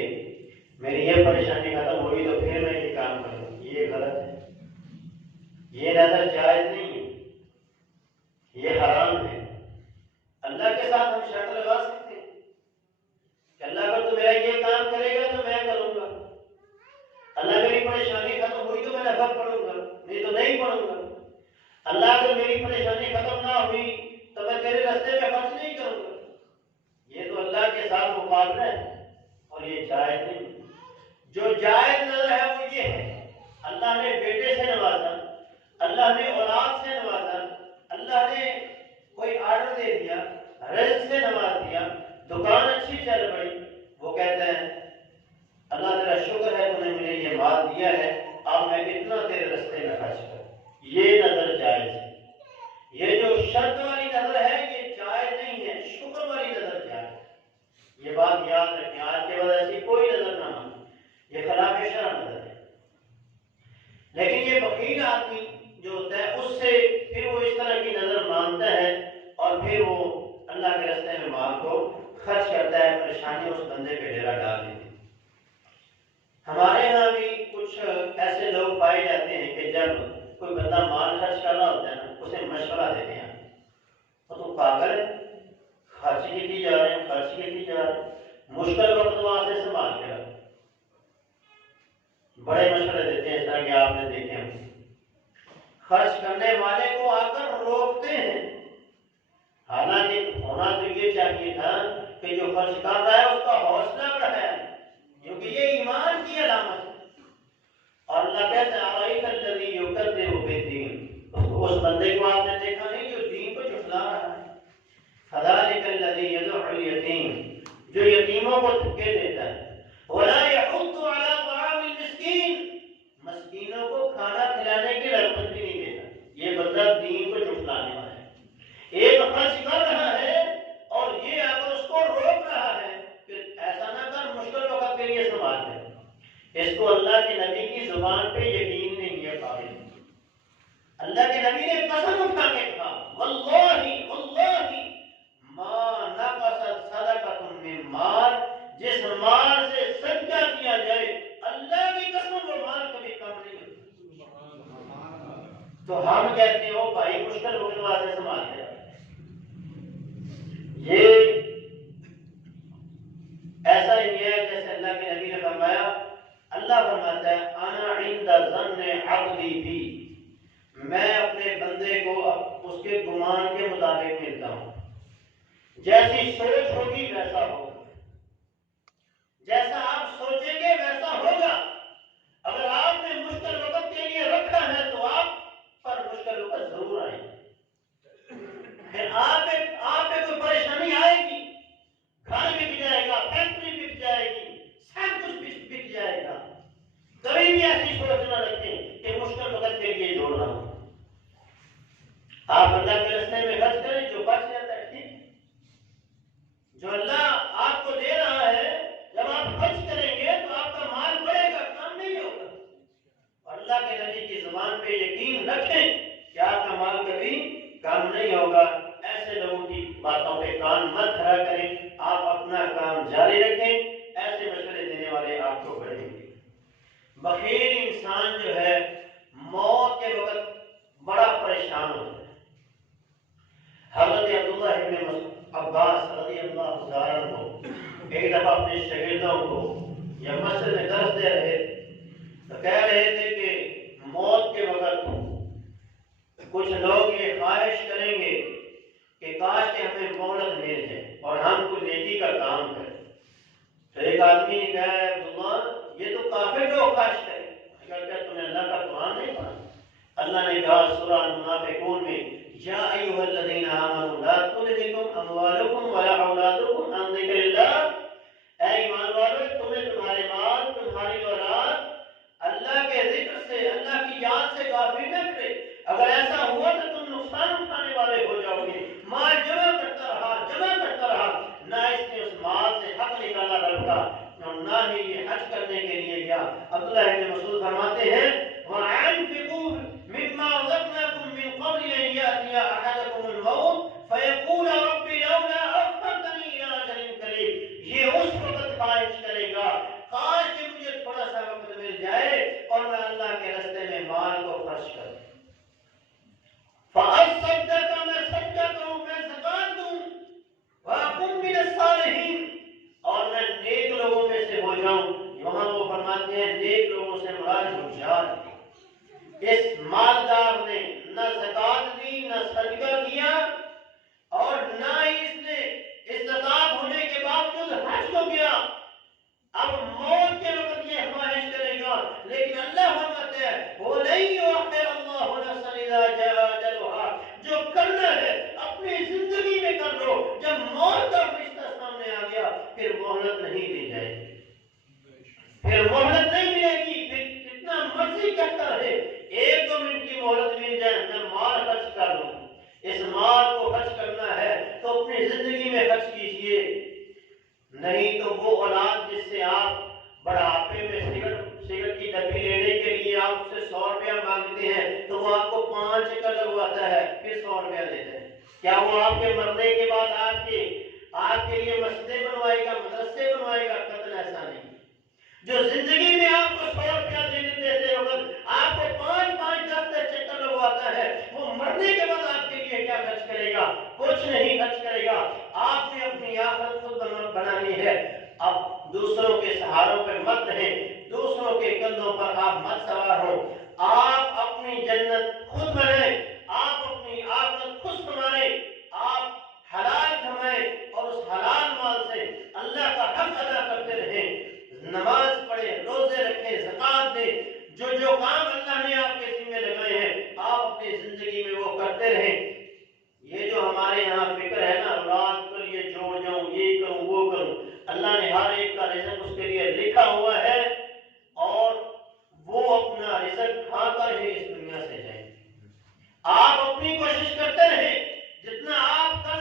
میری یہ پریشانی ختم ہوگی تو پھر میں یہ کام کروں، یہ غلط ہے، یہ نظر جائز نہیں ہے، یہ حرام ہے۔ اللہ کے ساتھ ہم شرط لگا سکتے ہیں کہ اللہ اگر تو میرا یہ کام کرے گا تو میں کروں گا، اللہ میری پریشانی ختم ہوئی تو میں نفل پڑھوں گا، نہیں تو نہیں پڑھوں گا، اللہ اگر میری پریشانی ختم نہ ہوئی تو میں تیرے راستے میں خرچ نہیں کروں گا۔ یہ تو اللہ کے ساتھ مقابلہ ہے اور یہ جائز نہیں۔ جو جائز نظر ہے وہ یہ ہے اللہ نے بیٹے سے نوازا، اللہ نے اولاد سے نوازا، اللہ نے کوئی آرڈر دے دیا، رزق سے نواز دیا، دکان اچھی چل پڑی، وہ کہتے ہیں اللہ تیرا شکر ہے تو نے مجھے یہ مال دیا ہے، اب میں اتنا تیرے راستے میں خرچ کروں، یہ نظر جائز ہے۔ یہ جو شرط والی نظر ہے یہ جائز نہیں ہے، شکر والی نظر جائز ہے۔ یہ بات یاد رکھیں، آج کے بعد ایسی کوئی نظر نہ مانیں، یہ خلاف شرع نظر ہے۔ لیکن یہ بخیل آدمی جو ہوتا ہے اس سے پھر وہ اس طرح کی نظر مانتا ہے اور پھر وہ اللہ کے راستے میں مال کو خرچ کرتا ہے، پریشانی اس بندے پہ ڈیرا ڈال دیتی ہے۔ ہمارے ہاں بھی کچھ ایسے لوگ پائے جاتے ہیں کہ جب کوئی بندہ مال خرچ کر رہا ہوتا ہے نا اسے مشورہ دیتے ہیں وہ تو پاگل ہے، خرچ کی جا رہے ہیں، خرچ کی جا رہے ہیں، مشکل وقت وہاں سے سنبھال کے رکھو، بڑے مشورے دیتے ہیں، اس طرح کہ آپ نے دیکھے ہوں خرچ کرنے والے کو آ کر روکتے ہیں۔ حالانکہ ہونا تو یہ چاہیے تھا کہ جو خرچ کر رہا ہے اس کا حوصلہ بڑھایا، کیونکہ یہ ایمان کی علامت ہے۔ اور اللہ کہتا ہے اَرَأَيْتَ الَّذِي يُكَذِّبُ بِالدِّينِ، اس بندے کو آپ نے دیکھا نہیں جو دین کو جھٹلا رہا ہے۔ فَذَلِكَ الَّذِي يَدُعُّ الْيَتِيمَ، جو یتیموں کو دھکے دیتا ہے، وَلَا يَحُضُّ عَلَىٰ طَعَامِ الْمِسْكِينِ، مسکینوں کو کھانا کھلانے کی رغبت بھی نہیں دیتا، یہ بندہ دین کو جھٹلانے والا ہے۔ ایک خرچ کر رہا ہے اور یہ اگر اس کو روک رہا ہے کہ ایسا نہ کر، مشکل وقت کے لیے سنبھال لے، اس کو اللہ کے نبی کی زبان پہ یقین نہیں ہے قابل۔ اللہ کے نبی نے قسم اٹھا کے کہا واللہ واللہ ما نقصت صدقۃ من مال، جس مال سے صدقہ کیا جائے اللہ کی قسم وہ مال کبھی کم نہیں ہوتا۔ تو ہم کہتے ہیں وہ بھائی مشکل وقت واسطے سنبھال لے، یہ ایسا ہی ہے جیسے اللہ کے نبی نے فرمایا، اللہ فرماتا ہے انا عند ظن عبدی بی، میں اپنے بندے کو اس کے گمان کے مطابق ملتا ہوں، جیسی سوچ ہوگی ویسا ہوگا، جیسا آپ سوچیں گے ویسا ہوگا۔ اگر آپ نے مشکل وقت کے لیے رکھا ہے تو آپ پر مشکل وقت ضرور آئے گی، پھر آپ پہ کوئی پریشانی آئے گی، گھر بک جائے گا، فیکٹری بک جائے گی، سب کچھ بک جائے گا۔ کبھی بھی ایسی سوچ نہ رکھیں کہ مشکل وقت کے لیے جوڑ رہا ہوں۔ آپ اللہ کے راستے میں خرچ کریں، جو بچ جاتا ہے ٹھیک، جو اللہ آپ کو دے رہا ہے جب آپ خرچ کریں گے تو آپ کا مال بڑھے گا، کام نہیں ہوگا۔ اور اللہ کے نبی کی زبان پہ یقین رکھیں کہ آپ کا مال کبھی کام نہیں ہوگا۔ ایسے لوگوں کی باتوں پہ کان مت کھڑا کریں، آپ اپنا کام جاری رکھیں، ایسے مشورے دینے والے آپ کو پڑیں گے۔ بخیل انسان جو ہے موت کے وقت بڑا پریشان ہوتا ہے۔ حضرت عبداللہ ابن عباس رضی اللہ تعالیٰ عنہ ایک دفعہ اپنے شاگردوں کو یا مسجد میں درس دے رہے تو کہہ رہے تھے کہ موت کے وقت کچھ لوگ یہ خواہش کریں گے کہ کاش کہ ہمیں مہلت مل جائے اور ہم کوئی نیکی کا کام کریں۔ تو ایک آدمی نے کہا ہے عبداللہ یہ تو کافر لوگ خواہش کریں، کیا تم نے اللہ کا قرآن نہیں پڑھا؟ اللہ نے کہا سورہ المنافقون میں یا ایھا الذین آمنوا لا تلہکم اموالکم ولا اولادکم عن ذکر اللہ، اے ایمان والو تمہیں تمہارے مال تمہاری اولاد اللہ کے ذکر سے اللہ کی یاد سے غافل نہ کرے۔ اگر ایسا ہوا تو تم نقصان اٹھانے والے ہو جاؤ گے۔ مال جمع کرتا رہا، نہ اس نے اس مال سے حق نکالا رب کا اور نہ ہی یہ حج کرنے کے لیے گیا۔ عبداللہ ابن مسعود فرماتے ہیں وَأَنفِقُوا مِمَّا رَزَقْنَاكُم مِّن قَبْلِ أَن يَأْتِيَ أَحَدَكُمُ الْمَوْتُ فَيَقُولَ رَبِّ لَوْلَا أَخَّرْتَنِي إِلَىٰ أَجَلٍ قَرِيبٍ، یہ اس وقت خواہش کرے گا کاش کہ مجھے تھوڑا سا وقت مل جائے اور میں اللہ کے راستے میں مال کو خرچ کروں، فَأَصَّدَّقَ، میں صدقہ کروں، میں زکات دوں، وَأَكُن مِّنَ الصَّالِحِينَ، اور میں نیک لوگوں میں سے ہو جاؤں۔ وہاں وہ فرماتے ہیں نیک لوگوں سے مراد حجاج۔ اس مالدار نے نہ زکات دی نہ صدقہ کیا اور نہ ہی اس نے استطاعت ہونے کے باوجود حج کو کیا۔ اب موت کے وقت یہ خواہش کرے گا، لیکن اللہ فرماتے ہیں وَلَن يُؤَخِّرَ اللَّهُ نَفْسًا إِذَا جَاءَ أَجَلُهَا، جو کرنا ہے اپنی زندگی میں کر لو، جب موت کا فرشتہ سامنے آ گیا پھر مہلت نہیں دی جائے گی، پھر مہلت نہیں ملے گی، پھر جتنا مرضی کرتا رہے، ایک دو منٹ کی مہلت مل جائے میں مال خرچ کر لوں۔ اس مال کو خرچ کرنا ہے تو اپنی زندگی میں خرچ کیجئے، نہیں تو وہ اولاد جس سے آپ بڑھاپے میں سگریٹ کی ڈبی لینے کے لیے آپ سے 100 روپیہ مانگتے ہیں تو وہ آپ کو 5 چکر لگواتا ہے پھر 100 روپیہ دیتے ہیں، کیا وہ آپ کے مرنے کے بعد آپ کے لیے مسجدیں بنوائے گا، مدرسے بنوائے گا؟ قطعاً ایسا نہیں۔ جو زندگی میں آپ کو 100 روپیہ دیتے وقت آپ کو 5 10 چکر لگواتا ہے، وہ مرنے کے بعد آپ کے لیے کیا خرچ کرے گا؟ کچھ نہیں خرچ کرے گا۔ آپ نے اپنی آخرت خود بنانی ہے۔ اب دوسروں کے سہاروں پہ مت رہیں، دوسروں کے کندھوں پر آپ مت سوار ہو، آپ اپنی جنت خود بنائیں، آپ اپنی آخرت خود سنواریں، آپ حلال کمائیں اور اس حلال مال سے اللہ کا حق ادا کرتے رہیں، نماز پڑھیں، روزے رکھیں، زکات دیں، جو کام اللہ نے آپ کے ذمہ لگائے ہیں آپ اپنی زندگی میں وہ کرتے رہیں۔ یہ جو ہمارے یہاں فکر ہے نا رات کو یہ جوڑ جاؤں، یہ کروں وہ کروں، اللہ نے ہر ایک کا رزق اس کے لیے لکھا ہوا ہے اور وہ اپنا رزق کھا کر ہی اس دنیا سے جائیں۔ آپ اپنی کوشش کرتے رہیں، جتنا آپ کا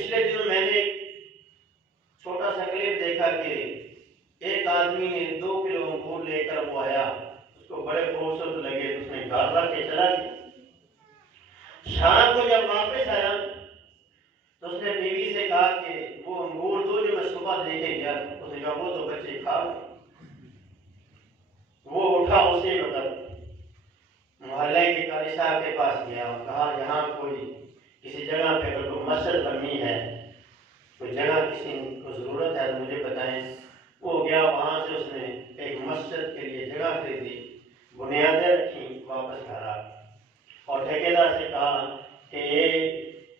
پچھلے دنوں میں نے ایک چھوٹا سا کلپ دیکھا کہ ایک آدمی نے 2 کلو انگور لے کر وہ آیا، اس کو بڑے خوبصورت لگے، اس نے گھر رکھ کے چلا گیا۔ شام کو جب واپس آیا تو اس نے بیوی سے کہا کہ وہ انگور دو جو میں صبح دے کے گیا۔ اس نے کہا وہ تو بچے کھا گئے۔ وہ اٹھا اسی وقت محلے کے قاری صاحب کے پاس گیا اور کہا یہاں کوئی کسی جگہ پہ اگر کوئی مسجد بننی ہے، کوئی جگہ کسی کو ضرورت ہے تو مجھے بتائیں۔ وہ گیا، وہاں سے اس نے ایک مسجد کے لیے جگہ خریدی، بنیادیں رکھی، واپس گھر آ گیا اور ٹھیکیدار سے کہا کہ یہ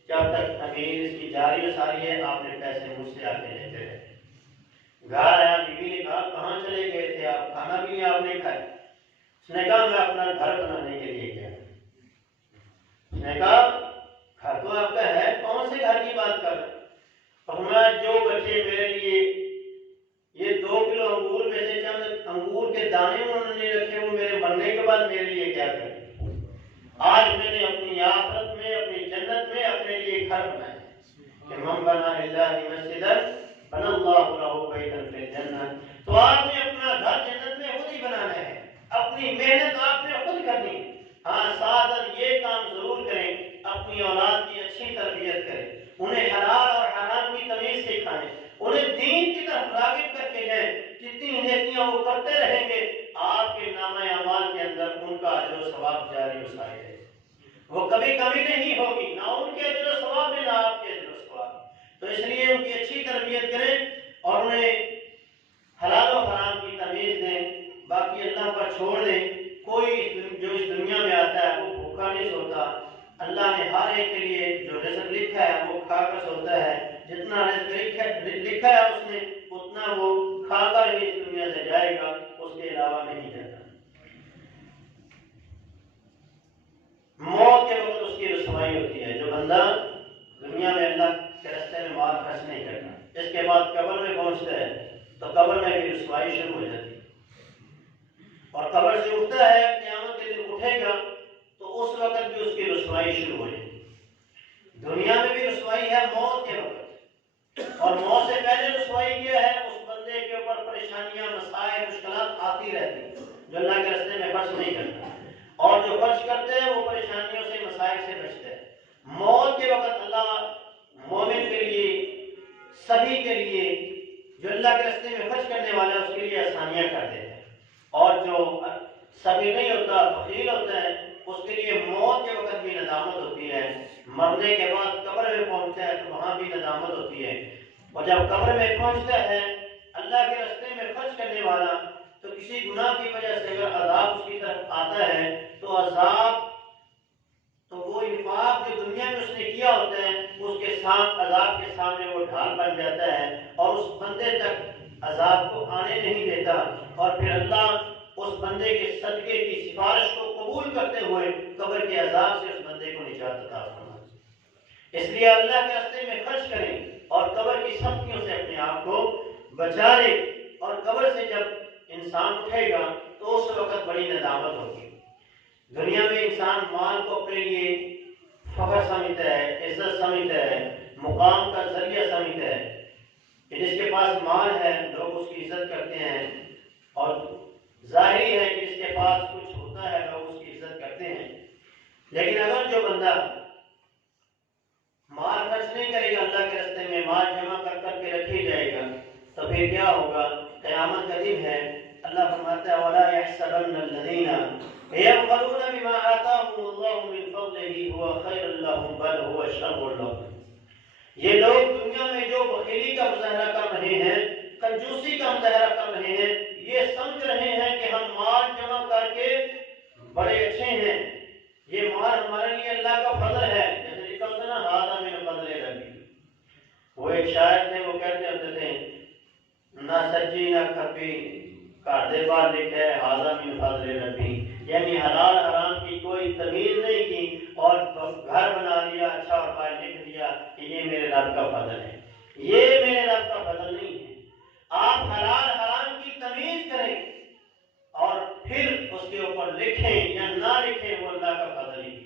جب تک تعمیر اس کی جاری و ساری ہے آپ نے پیسے مجھ سے آ کے لیتے رہے۔ گھر آیا، بیوی نے کہا کہاں چلے گئے تھے آپ، کھانا بھی آپ نے کھایا؟ اس نے کہا میں اپنا گھر بنانے کے لیے گیا۔ اس نے کہا گھر تو آپ کا ہے، کون سے گھر کی بات کر رہے ہیں؟ فرمایا جو بچے میرے لیے یہ 2 کلو انگور میں سے چند انگور کے دانے انہوں نے نہیں رکھے، وہ میرے مرنے کے بعد میرے لیے کیا کریں؟ آج میں نے اپنی آخرت میں، اپنی جنت میں اپنے لیے گھر بنائے کہ من بنا للہ مسجدا بنى اللہ لہ بیتا فی الجنہ۔ تو آپ نے اپنا گھر جنت میں خود ہی بنانا ہے، اپنی محنت آپ نے خود کرنی ہے۔ ہاں ساتھ یہ کام ضرور کریں، اپنی اولاد کی اچھی تربیت کریں، انہیں حلال اور حرام کی تمیز سکھائیں، انہیں دین کی طرف راغب کر کے جائیں۔ جتنی نیکیاں وہ کرتے رہیں گے آپ کے نامہ اعمال کے اندر ان کا اجر و ثواب جاری و ساری ہے، وہ کبھی کمی نہیں ہوگی، نہ ان کے اجر و ثواب میں نہ آپ کے اجر و ثواب۔ تو اس لیے ان کی اچھی تربیت کریں اور انہیں حلال و حرام کی تمیز دیں، باقی اللہ پر چھوڑ دیں۔ کوئی جو اس دنیا میں آتا ہے وہ بھوکا نہیں سوتا، اللہ نے ہر ایک کے لیے جو رزق لکھا ہے وہ کھا کر سوتا ہے، جتنا رزق لکھا ہے اس نے اتنا وہ کھا کر ہی اس دنیا سے جائے گا، اس کے علاوہ نہیں جاتا۔ موت کے وقت اس کی رسوائی ہوتی ہے، جو بندہ دنیا میں اللہ کے راستے میں مال خرچ نہیں کرتا، اس کے بعد قبر میں پہنچتا ہے تو قبر میں بھی رسوائی شروع ہو جاتی ہے، اور قبر سے اٹھتا ہے، قیامت کے دن اٹھے گا تو اس وقت بھی اس کی رسوائی شروع ہو جائے گی۔ دنیا میں بھی رسوائی ہے موت کے وقت، اور موت سے پہلے رسوائی کیا ہے؟ اس بندے کے اوپر پریشانیاں، مسائل، مشکلات آتی رہتی ہیں جو اللہ کے راستے میں خرچ نہیں کرتا، اور جو خرچ کرتے ہیں وہ پریشانیوں سے، مسائل سے بچتے ہیں۔ موت کے وقت اللہ مومن کے لیے، سبھی کے لیے، جو اللہ کے راستے میں خرچ کرنے والا ہے اس کے لیے آسانیاں کر دیتے ہیں، اور جو سبھی نہیں ہوتا، بخیل ہوتا ہے، اس کے لیے موت کے وقت بھی ندامت ہوتی ہے، مرنے کے بعد قبر میں پہنچتا ہے تو وہاں بھی ندامت ہوتی ہے، اور جب قبر میں پہنچتا ہے اللہ کے راستے میں خرچ کرنے والا تو کسی گناہ کی وجہ سے اگر عذاب اس کی طرف آتا ہے تو عذاب تو وہ انفاق جو دنیا میں اس نے کیا ہوتا ہے اس کے ساتھ عذاب کے سامنے وہ ڈھال بن جاتا ہے اور اس بندے تک عذاب کو آنے نہیں دیتا، اور پھر اللہ اس بندے کے صدقے کی سفارش کو قبول کرتے ہوئے قبر کے عذاب سے اس بندے کو نجات عطا فرماتا ہے۔ اس لیے اللہ کے راستے میں خرچ کریں اور قبر کی سختیوں سے اپنے آپ کو بچا لیں، اور قبر سے جب انسان اٹھے گا تو اس وقت بڑی ندامت ہوگی۔ دنیا میں انسان مال کو اپنے لیے فخر سمجھتا ہے، عزت سمجھتا ہے، مقام کا ذریعہ سمجھتا ہے کہ جس کے پاس مال ہے لوگ اس کی عزت کرتے ہیں، اور ظاہری ہے کہ جس کے پاس کچھ ہوتا ہے لوگ اس کی عزت کرتے ہیں۔ لیکن اگر جو بندہ مال خرچ نہیں کرے گا اللہ کے راستے میں، مال جمع کر کر کے رکھے جائے گا، تو پھر کیا ہوگا؟ قیامت کا دن ہے، اللہ فرماتا ہے وَلَا يَحْسَبَنَّ الَّذِينَ يَبْخَلُونَ بِمَا آتَاهُمُ اللَّهُ مِنْ فَضْلِهِ هُوَ خَيْرٌ لَّهُم بَلْ هُوَ شَرٌّ لَّهُم۔ یہ لوگ دنیا میں جو بخیلی کا مظاہرہ کر رہے ہیں، کنجوسی کا مظاہرہ کر رہے ہیں، یہ سمجھ رہے ہیں کہ ہم مال جمع کر کے بڑے اچھے ہیں، یہ مال ہمارے لیے اللہ کا فضل ہے، جیسے لکھا ہوتا ہے نا ہذا من فضل ربی۔ وہ ایک شاعر تھے، وہ کہتے ہوتے تھے نہ سجی نہ کھپی کاردے بار لکھے ہذا من فضل ربی، یعنی حلال حرام کی کوئی تمیز نہیں کی اور گھر بنا لیا اچھا اور باہر لکھ دیا کہ یہ میرے رب کا فضل ہے۔ یہ میرے رب کا فضل نہیں ہے۔ آپ حلال حرام کی تمیز کریں اور پھر اس کے اوپر لکھیں یا نہ لکھیں، وہ اللہ کا فضل ہی ہے۔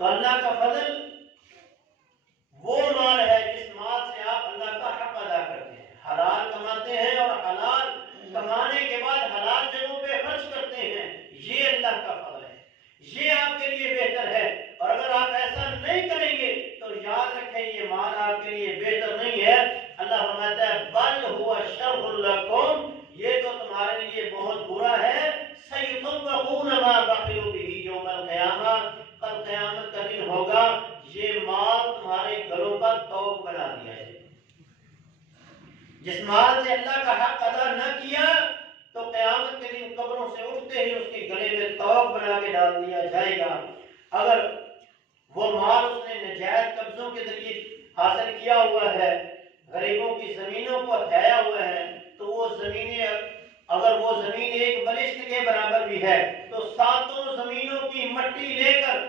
تو اللہ کا فضل وہ مال ہے جس مال سے اللہ کا حق ادا نہ کیا تو قیامت کے دن قبروں سے اٹھتے ہی اس کے گلے میں طوق بنا کے ڈال دیا جائے گا۔ اگر وہ مال اس نے نجائز قبضوں کے ذریعے حاصل کیا ہوا ہے، غریبوں کی زمینوں کو ہتھیایا ہوا ہے، تو وہ زمینیں، اگر وہ زمین ایک بلشت کے برابر بھی ہے تو 7 زمینوں کی مٹی لے کر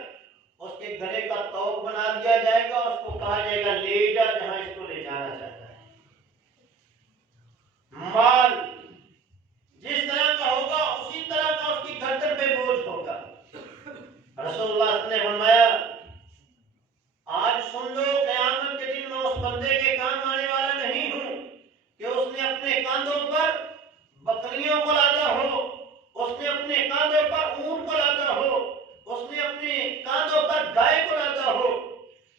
اس کے گلے کا طوق بنا دیا جائے گا اور اس کو کہا جائے گا لے جا جہاں اس کو لے جانا چاہتا ہے۔ مال جس طرح کا ہوگا اسی طرح کا اس کی گردن پہ بوجھ ہوگا۔ رسول اللہ صلی اللہ علیہ وسلم نے فرمایا آج سن لو، قیامت کے دن میں اس بندے کے کام آنے والا نہیں ہوں کہ اس نے اپنے کاندھوں پر بکریوں کو لادا ہو، اس نے اپنے کاندھوں پر اونٹ کو لادا ہو، اس نے اپنے کاندھوں پر گائے کو لادا ہو۔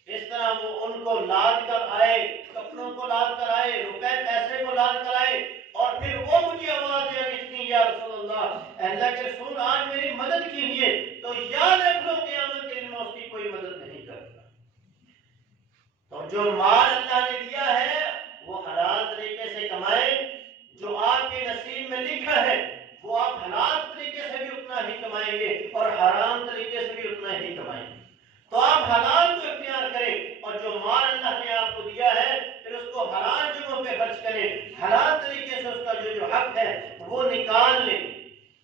اس طرح وہ ان کو لاد کر آئے، کپڑوں کو لاد کر آئے، روپے پیسے کو لاد کر آئے، اور پھر وہ مجھے آواز دیا کہ یا رسول اللہ، اللہ کے رسول آج میری مدد کیجیے، تو یاد رکھ لو قیامت کے دن میں اس کی کوئی مدد نہیں کرتا۔ تو جو مال اللہ نے دیا ہے وہ حلال طریقے سے کمائیں، جو آپ کے نصیب میں لکھا ہے وہ آپ حلال طریقے سے بھی اتنا ہی کمائیں گے اور حرام طریقے سے بھی اتنا ہی کمائیں گے۔ تو آپ حلال کو اختیار کریں، اور جو مال اللہ نے آپ کو دیا ہے پھر اس کو حلال جگہوں پہ خرچ کریں، حلال طریقے سے اس کا جو حق ہے وہ نکال لیں۔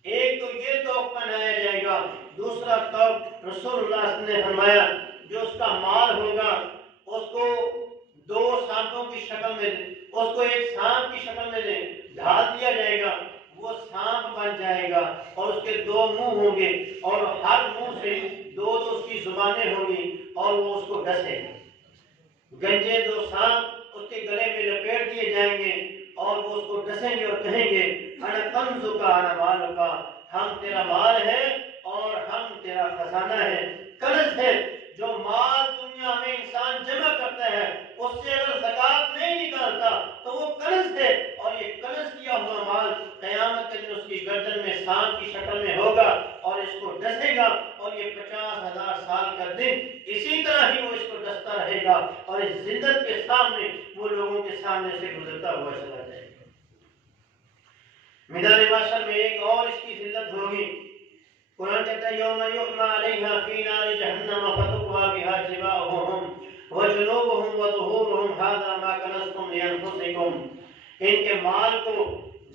ایک تو یہ توق بنایا جائے گا، دوسرا توق رسول اللہ صلی اللہ علیہ وسلم نے فرمایا جو اس کا مال ہوگا اس کو 2 سانپوں کی شکل میں، اس کو ایک سانپ کی شکل میں ڈھال دیا جائے گا، وہ سانپ بن جائے گا اور اس کے 2 منہ ہوں گے اور ہر منہ سے 2 اس کی زبانیں ہوں گی اور وہ اس کو ڈسے گا۔ گنجے 2 سانپ اس کے گلے میں لپیٹ دیے جائیں گے اور وہ اس کو ڈسیں گے اور کہیں گے انا کنزک انا مالک، ہم تیرا مال ہے اور ہم تیرا خزانہ ہے۔ کنز ہے جو مال دنیا میں انسان جمع کرتا ہے، اس سے اگر زکوٰۃ نہیں نکالتا تو وہ کنز ہے، اور یہ کنز کیا ہوا مال قیامت کے دن اس کی گردن میں سانپ کی شکل میں ہوگا اور اس کو ڈسے گا، اور یہ 50,000 سال کا دن اسی طرح ہی وہ اس کو ڈستا رہے گا اور اس ذلت کے سامنے وہ لوگوں کے سامنے سے گزرتا ہوا چلا جائے گا۔ میدان محشر میں ایک اور اس کی ذلت ہوگی۔ قرآن کہتا ہے یوم یحمى علیہا فی نار جہنم فتقوی بہا جباہہم وجنوبہم وظہورہم ھذا ما کنزتم لانفسکم۔ ان کے مال کو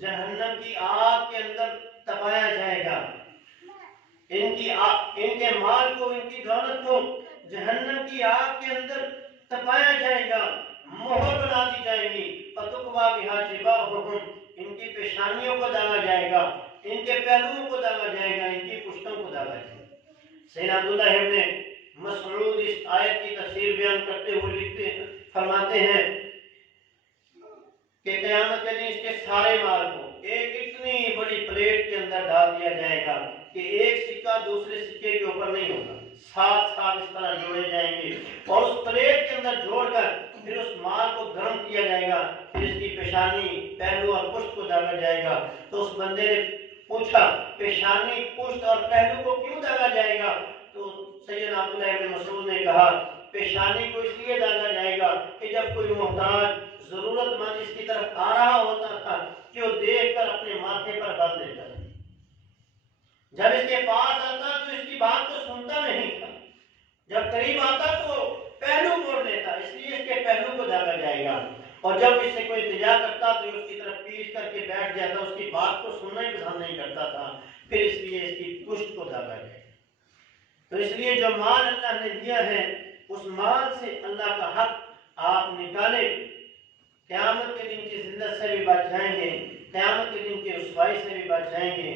جہنم کی آگ کے اندر تپایا جائے گا، ان کے مال کو، ان کی دولت کو جہنم کی آگ کے اندر تپایا جائے گا، مہر بنا دی جائے گی، فتقوی بہا جباہہم، ان کی پیشانیوں کو داغا جائے گا، ان کے پہلوؤں کو داغا جائے گا، ان کی پشتوں کو داغا جائے گا۔ سیدنا عبداللہ ابن مسعود اس آیت کی تفسیر بیان کرتے ہوئے فرماتے ہیں کہ قیامت کے دن اس کے سارے مال کو ایک اتنی بڑی پلیٹ کے اندر ڈال دیا جائے گا کہ ایک سکہ دوسرے سکے کے اوپر نہیں ہوگا، ساتھ اس طرح جوڑے جائیں گے، اور اس پلیٹ کے اندر جوڑ کر پھر اس مال کو گرم کیا جائے گا، پھر اس کی پیشانی، پہلو اور پشت کو داغا جائے گا۔ تو اس بندے نے پوچھا پیشانی، پشت اور پہلو کو کیوں داغا جائے گا؟ تو سیدنا عبداللہ ابن مسعود نے کہا پیشانی کو اس لیے داغا جائے گا کہ جب کوئی محتاج ضرورت مند اس کی طرف آ رہا ہوتا تھا کہ وہ دیکھ کر اپنے ماتھے پر بل دیتا تھا، جب اس کے پاس آتا تو اس کی بات کو سنتا نہیں تھا، جب قریب آتا تو پہلو موڑ لیتا، اس لیے اس کے پہلو کو داغا جائے گا، اور جب اس سے کوئی التجا کرتا تو اس کی طرف پیٹ کر کے بیٹھ جاتا، اس کی بات کو سننا ہی پسند نہیں کرتا تھا، پھر اس لیے اس کی پشت کو داغا جائے گا۔ تو اس لیے جو مال اللہ نے دیا ہے اس مال سے اللہ کا حق آپ نکالیں، قیامت کے دن کی ذلت سے بھی بچ جائیں گے، قیامت کے دن کی رسوائی سے بھی بچ جائیں گے،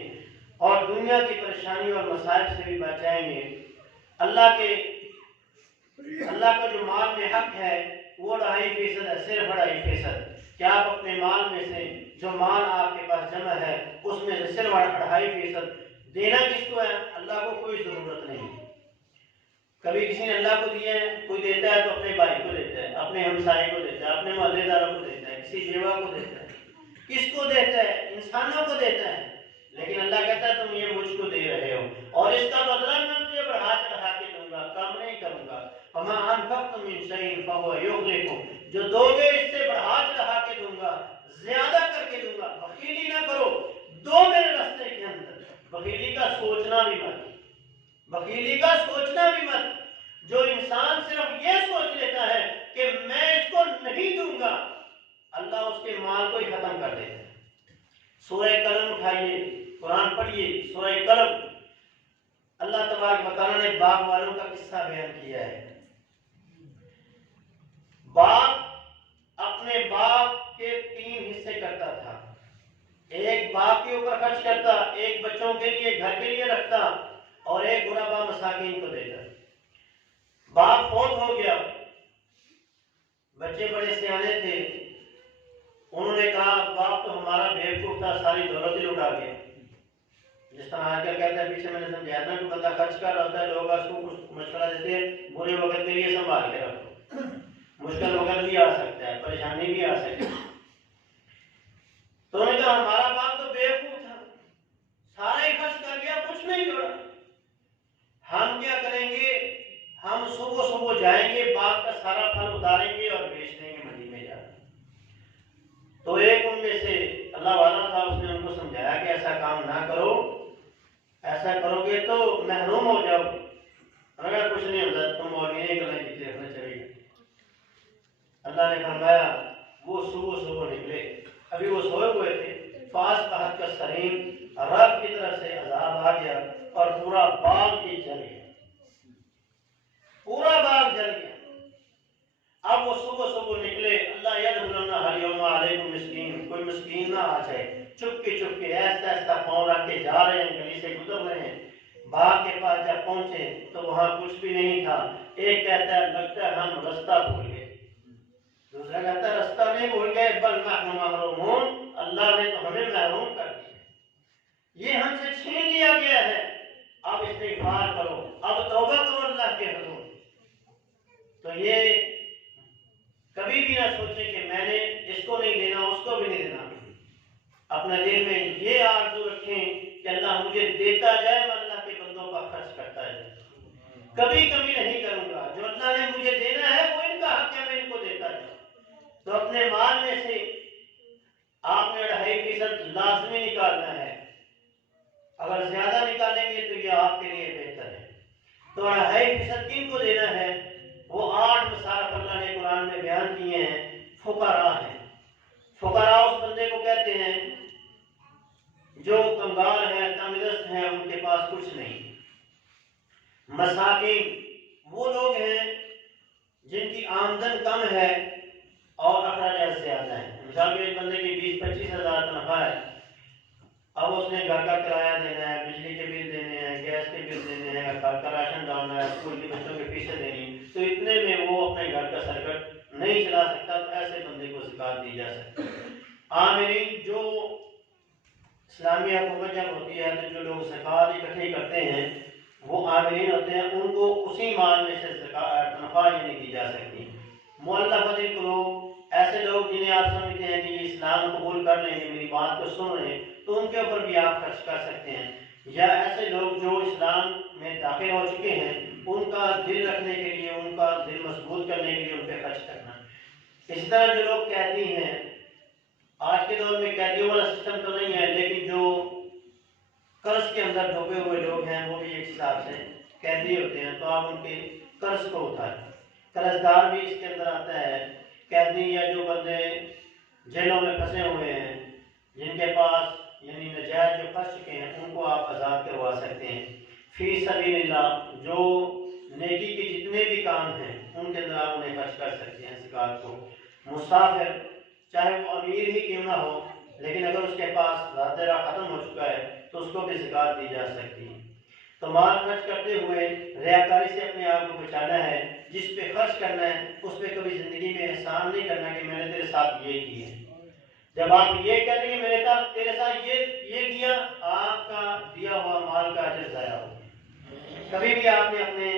اور دنیا کی پریشانی اور مصائب سے بھی بچ جائیں گے۔ اللہ کا جو مال میں حق ہے وہ 2.5% ہے، صرف 2.5%، کہ آپ اپنے مال میں سے جو مال آپ کے پاس جمع ہے اس میں سے صرف 2.5% دینا کس کو ہے؟ اللہ کو کوئی ضرورت نہیں۔ کبھی کسی نے اللہ کو دیا ہے، کوئی دیتا ہے تو اپنے بھائی کو دیتا ہے، اپنے ہمسائے کو دیتا ہے، اپنے محلے داروں کو دیتا ہے، کسی بیوہ کو دیتا ہے، کس کو دیتا ہے؟ انسانوں کو دیتا ہے، لیکن اللہ کہتا ہے تم یہ مجھ کو دے رہے ہو اور اس کا بدلہ میں تجھے بڑھا چڑھا کے دوں گا، کم نہیں کروں گا۔ وَمَا أَنفَقْتُم مِّن شَيْءٍ فَهُوَ يُخْلِفُهُ، جو دو گے اس سے بڑھا چڑھا کے دوں گا، زیادہ کر کے دوں گا، بخیلی نہ کرو، دو میرے راستے کے اندر۔ بخیلی کا سوچنا بھی مت، بخیلی کا سوچنا بھی مت۔ جو انسان صرف یہ سوچ لیتا ہے کہ میں اس کو نہیں دوں گا، اللہ اس کے مال کو ہی ختم کر دیتا ہے۔ سورہ قلم اٹھائیے، قرآن پڑھیے، سورہ قلم۔ اللہ تبارک و تعالیٰ نے باغ والوں کا قصہ بیان کیا ہے۔ باغ اپنے باغ کے 3 حصے کرتا تھا، ایک باغ کے اوپر خرچ کرتا، ایک بچوں کے لیے گھر کے لیے رکھتا، اور ایک غربا مساکین کو دیتا۔ باپ فوت ہو گیا، بچے بڑے سیانے تھے، انہوں نے کہا باپ تو ہمارا بیوقوف تھا، ساری دولت ہی لٹا گیا۔ جس طرح آج کل کہتے ہیں، پیچھے میں نے سمجھایا تھا کہ بندہ خرچ کر رہا ہوتا ہے، لوگ اس کو کچھ مشورہ دیتے ہیں، برے وقت کے لیے سنبھال کے رکھو، مشکل وقت بھی آ سکتا ہے، پریشانی بھی آ سکتی ہے۔ تو انہوں نے کہا ہمارا باپ تو بیوقوف تھا، سارا ہی خرچ کر گیا، کچھ نہیں جوڑا۔ ہم کیا کریں گے؟ ہم صبح صبح جائیں گے، باغ کا سارا پھل اتاریں گے اور بیچ دیں گے منڈی میں جا کے۔ تو ایک ان میں سے اللہ والا تھا، اس نے ان کو سمجھایا کہ ایسا کام نہ کرو، ایسا کرو گے تو محروم ہو جاؤ۔ اگر کچھ نہیں ہوتا تم مولوی نہیں کرنا کی رکھنا چاہیے۔ اللہ نے فرمایا وہ صبح صبح نکلے، ابھی وہ سوئے ہوئے تھے، پاس بہت کا سریم رب کی طرف سے عذاب آ گیا اور پورا باغ ہی جل گیا، پورا باغ جل گیا۔ اب وہ صبح صبح نکلے، اللہ یدخلن الیوم علیکم مسکین، کوئی مسکین نہ آ جائے، چپکے چپکے ایسا ایسا پاؤں رکھ کے جا رہے ہیں، گلی سے گزر رہے ہیں۔ باغ کے پاس جب پہنچے تو وہاں کچھ بھی نہیں تھا۔ ایک کہتا ہے لگتا ہے ہم رستہ بھول گئے، دوسرا کہتا ہے رستہ نہیں بھول گئے بل نحن محرومون، اللہ نے تو ہمیں محروم کر دیا، یہ ہم سے چھین لیا گیا ہے، اب استغفار کرو، اب توبہ کرو اللہ کے حضور۔ تو یہ کبھی بھی نہ سوچیں کہ میں نے اس کو نہیں دینا، اس کو بھی نہیں دینا۔ اپنے دل میں یہ آرزو رکھیں کہ اللہ مجھے دیتا جائے، میں اللہ کے بندوں کا خرچ کرتا جائے، کبھی کمی نہیں کروں گا۔ جو اللہ نے مجھے دینا ہے وہ ان کا حق ہے، میں ان کو دیتا جاؤں۔ تو اپنے مال میں سے آپ نے 2.5% لازمی نکالنا ہے، اگر زیادہ نکالیں گے تو یہ آپ کے لیے بہتر ہے۔ تو 2.5% کن کو دینا ہے؟ وہ 8 مصارف اللہ نے قرآن میں بیان کیے ہیں، فقراء ہیں۔ فقراء اس بندے کو کہتے ہیں جو کنگال ہیں، تنگ دست ہیں، ان کے پاس کچھ نہیں۔ مساکین وہ لوگ ہیں جن کی آمدن کم ہے اور اخراجات زیادہ ہیں۔ مثال کے ایک بندے کی 20-25 ہزار تنخواہ ہے، اب اس نے گھر کا کرایہ دینا ہے، بجلی کے بل دینے ہیں، گیس کے بل دینے ہیں، گھر کا راشن ڈالنا ہے، اسکول کے بچوں کے فیسیں دینی، تو اتنے میں وہ اپنے گھر کا سرکٹ نہیں چلا سکتا، تو ایسے بندے کو زکوٰۃ دی جا سکتی ہے۔ عاملین، جو اسلامی حکومت جب ہوتی ہے تو جو لوگ زکوٰۃ اکٹھی کرتے ہیں وہ عاملین ہوتے ہیں، ان کو اسی مال میں سے تنخواہ نہیں دی جا سکتی۔ مؤلفۃ القلوب، ایسے لوگ جنہیں آپ سمجھتے ہیں کہ یہ اسلام قبول کر لیں گے، میری بات کو سن رہے ہیں، تو ان کے اوپر بھی آپ خرچ کر سکتے ہیں۔ یا ایسے لوگ جو اسلام میں داخل ہو چکے ہیں، ان کا دل رکھنے کے لیے، ان کا دل مضبوط کرنے کے لیے ان پہ خرچ کرنا۔ اسی طرح جو لوگ قیدی ہیں، آج کے دور میں قیدیوں والا سسٹم تو نہیں ہے، لیکن جو قرض کے اندر ڈوبے ہوئے لوگ ہیں وہ بھی ایک حساب سے قیدی ہوتے ہیں، تو آپ ان کے قرض کو اتاریں۔ قرض دار بھی اس کے اندر آتا ہے، قیدی یا جو بندے جیلوں میں پھنسے ہوئے ہیں، جن کے پاس یعنی نجائز جو پھنس چکے ہیں، ان کو آپ آزاد کروا سکتے ہیں۔ فی سبیل اللہ، جو نیکی کے جتنے بھی کام ہیں ان کے اندر آپ انہیں خرچ کر سکتے ہیں زکوٰۃ کو۔ مسافر، چاہے وہ امیر ہی کیوں نہ ہو، لیکن اگر اس کے پاس ذات راہ ختم ہو چکا ہے تو اس کو بھی زکوٰۃ دی جا سکتی ہے۔ تو مال خرچ کرتے ہوئے ریاکاری سے اپنے آپ کو بچانا ہے، جس پہ خرچ کرنا ہے اس پہ کبھی زندگی میں احسان نہیں کرنا کہ میں نے تیرے ساتھ یہ کیا ہے۔ جب آپ یہ کہہ دیں گے میرے ساتھ تیرے ساتھ یہ کیا، آپ کا دیا ہوا مال کا اجر ضائع ہو۔ کبھی بھی آپ نے اپنے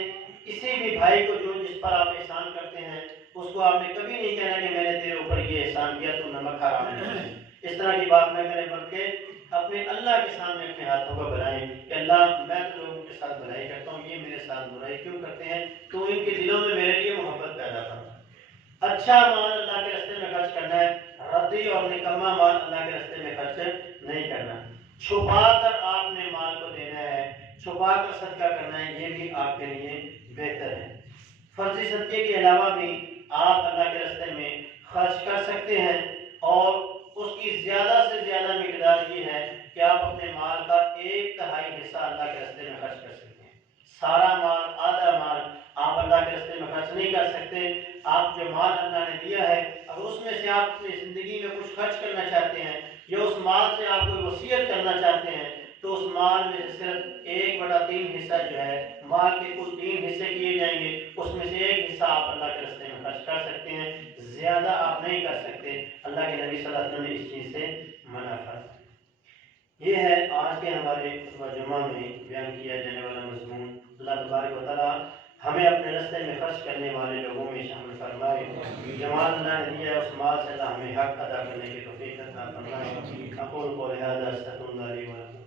کسی بھی بھائی کو جو جس پر آپ احسان کرتے ہیں اس کو آپ نے کبھی نہیں کہنا کہ میں نے تیرے اوپر یہ احسان کیا تو نمک حرام نہیں ہے، اس طرح کی بات نہ کریں، بلکہ اپنے اللہ کے سامنے اپنے ہاتھوں کو بلائیں کہ اللہ میں تو لوگوں کے ساتھ بھلائی کرتا ہوں، یہ میرے ساتھ برائی کیوں کرتے ہیں، تو ان کے دلوں میں میرے لیے محبت پیدا کرنا۔ اچھا مال اللہ کے راستے میں خرچ کرنا ہے۔ ردی اور نکما مال اللہ کے راستے میں خرچ نہیں کرنا. چھپا کر آپ نے مال کو دینا ہے، چھپا کر صدقہ کرنا ہے، یہ بھی آپ کے لیے بہتر ہے. فرضی صدقے کے علاوہ بھی آپ اللہ کے راستے میں خرچ کر سکتے ہیں، اور اس کی زیادہ سے زیادہ مقدار یہ ہے کہ آپ اپنے مال کا 1/3 حصہ اللہ کے راستے میں خرچ کر سکتے ہیں. سارا مال، آدھا مال آپ اللہ کے راستے میں خرچ نہیں کر سکتے. آپ جو مال اللہ نے دیا ہے، اگر اس میں سے آپ اپنی زندگی میں کچھ خرچ کرنا چاہتے ہیں یا اس مال سے آپ کوئی وصیت کرنا چاہتے ہیں، تو اس مال میں سے صرف 1/3 حصہ جو ہے، مال کے کل 3 حصے کیے جائیں گے، اس میں سے 1 حصہ آپ اللہ کے راستے میں خرچ کر سکتے ہیں، زیادہ آپ نہیں کر سکتے. اللہ کے نبی صلی اللہ علیہ وسلم نے اس چیز سے منع فرمایا. یہ ہے آج کے ہمارے خطبہ جمعہ میں بیان کیا جانے والا مضمون. اللہ تبارک و تعالیٰ ہمیں اپنے راستے میں خرچ کرنے والے لوگوں میں شامل فرمائے. جو مال اللہ نے دیا ہے اس مال سے اللہ ہمیں حق ادا کرنے کی توفیق عطا فرمائے. اقول قولی ھذا استغفر اللہ لی و لکم.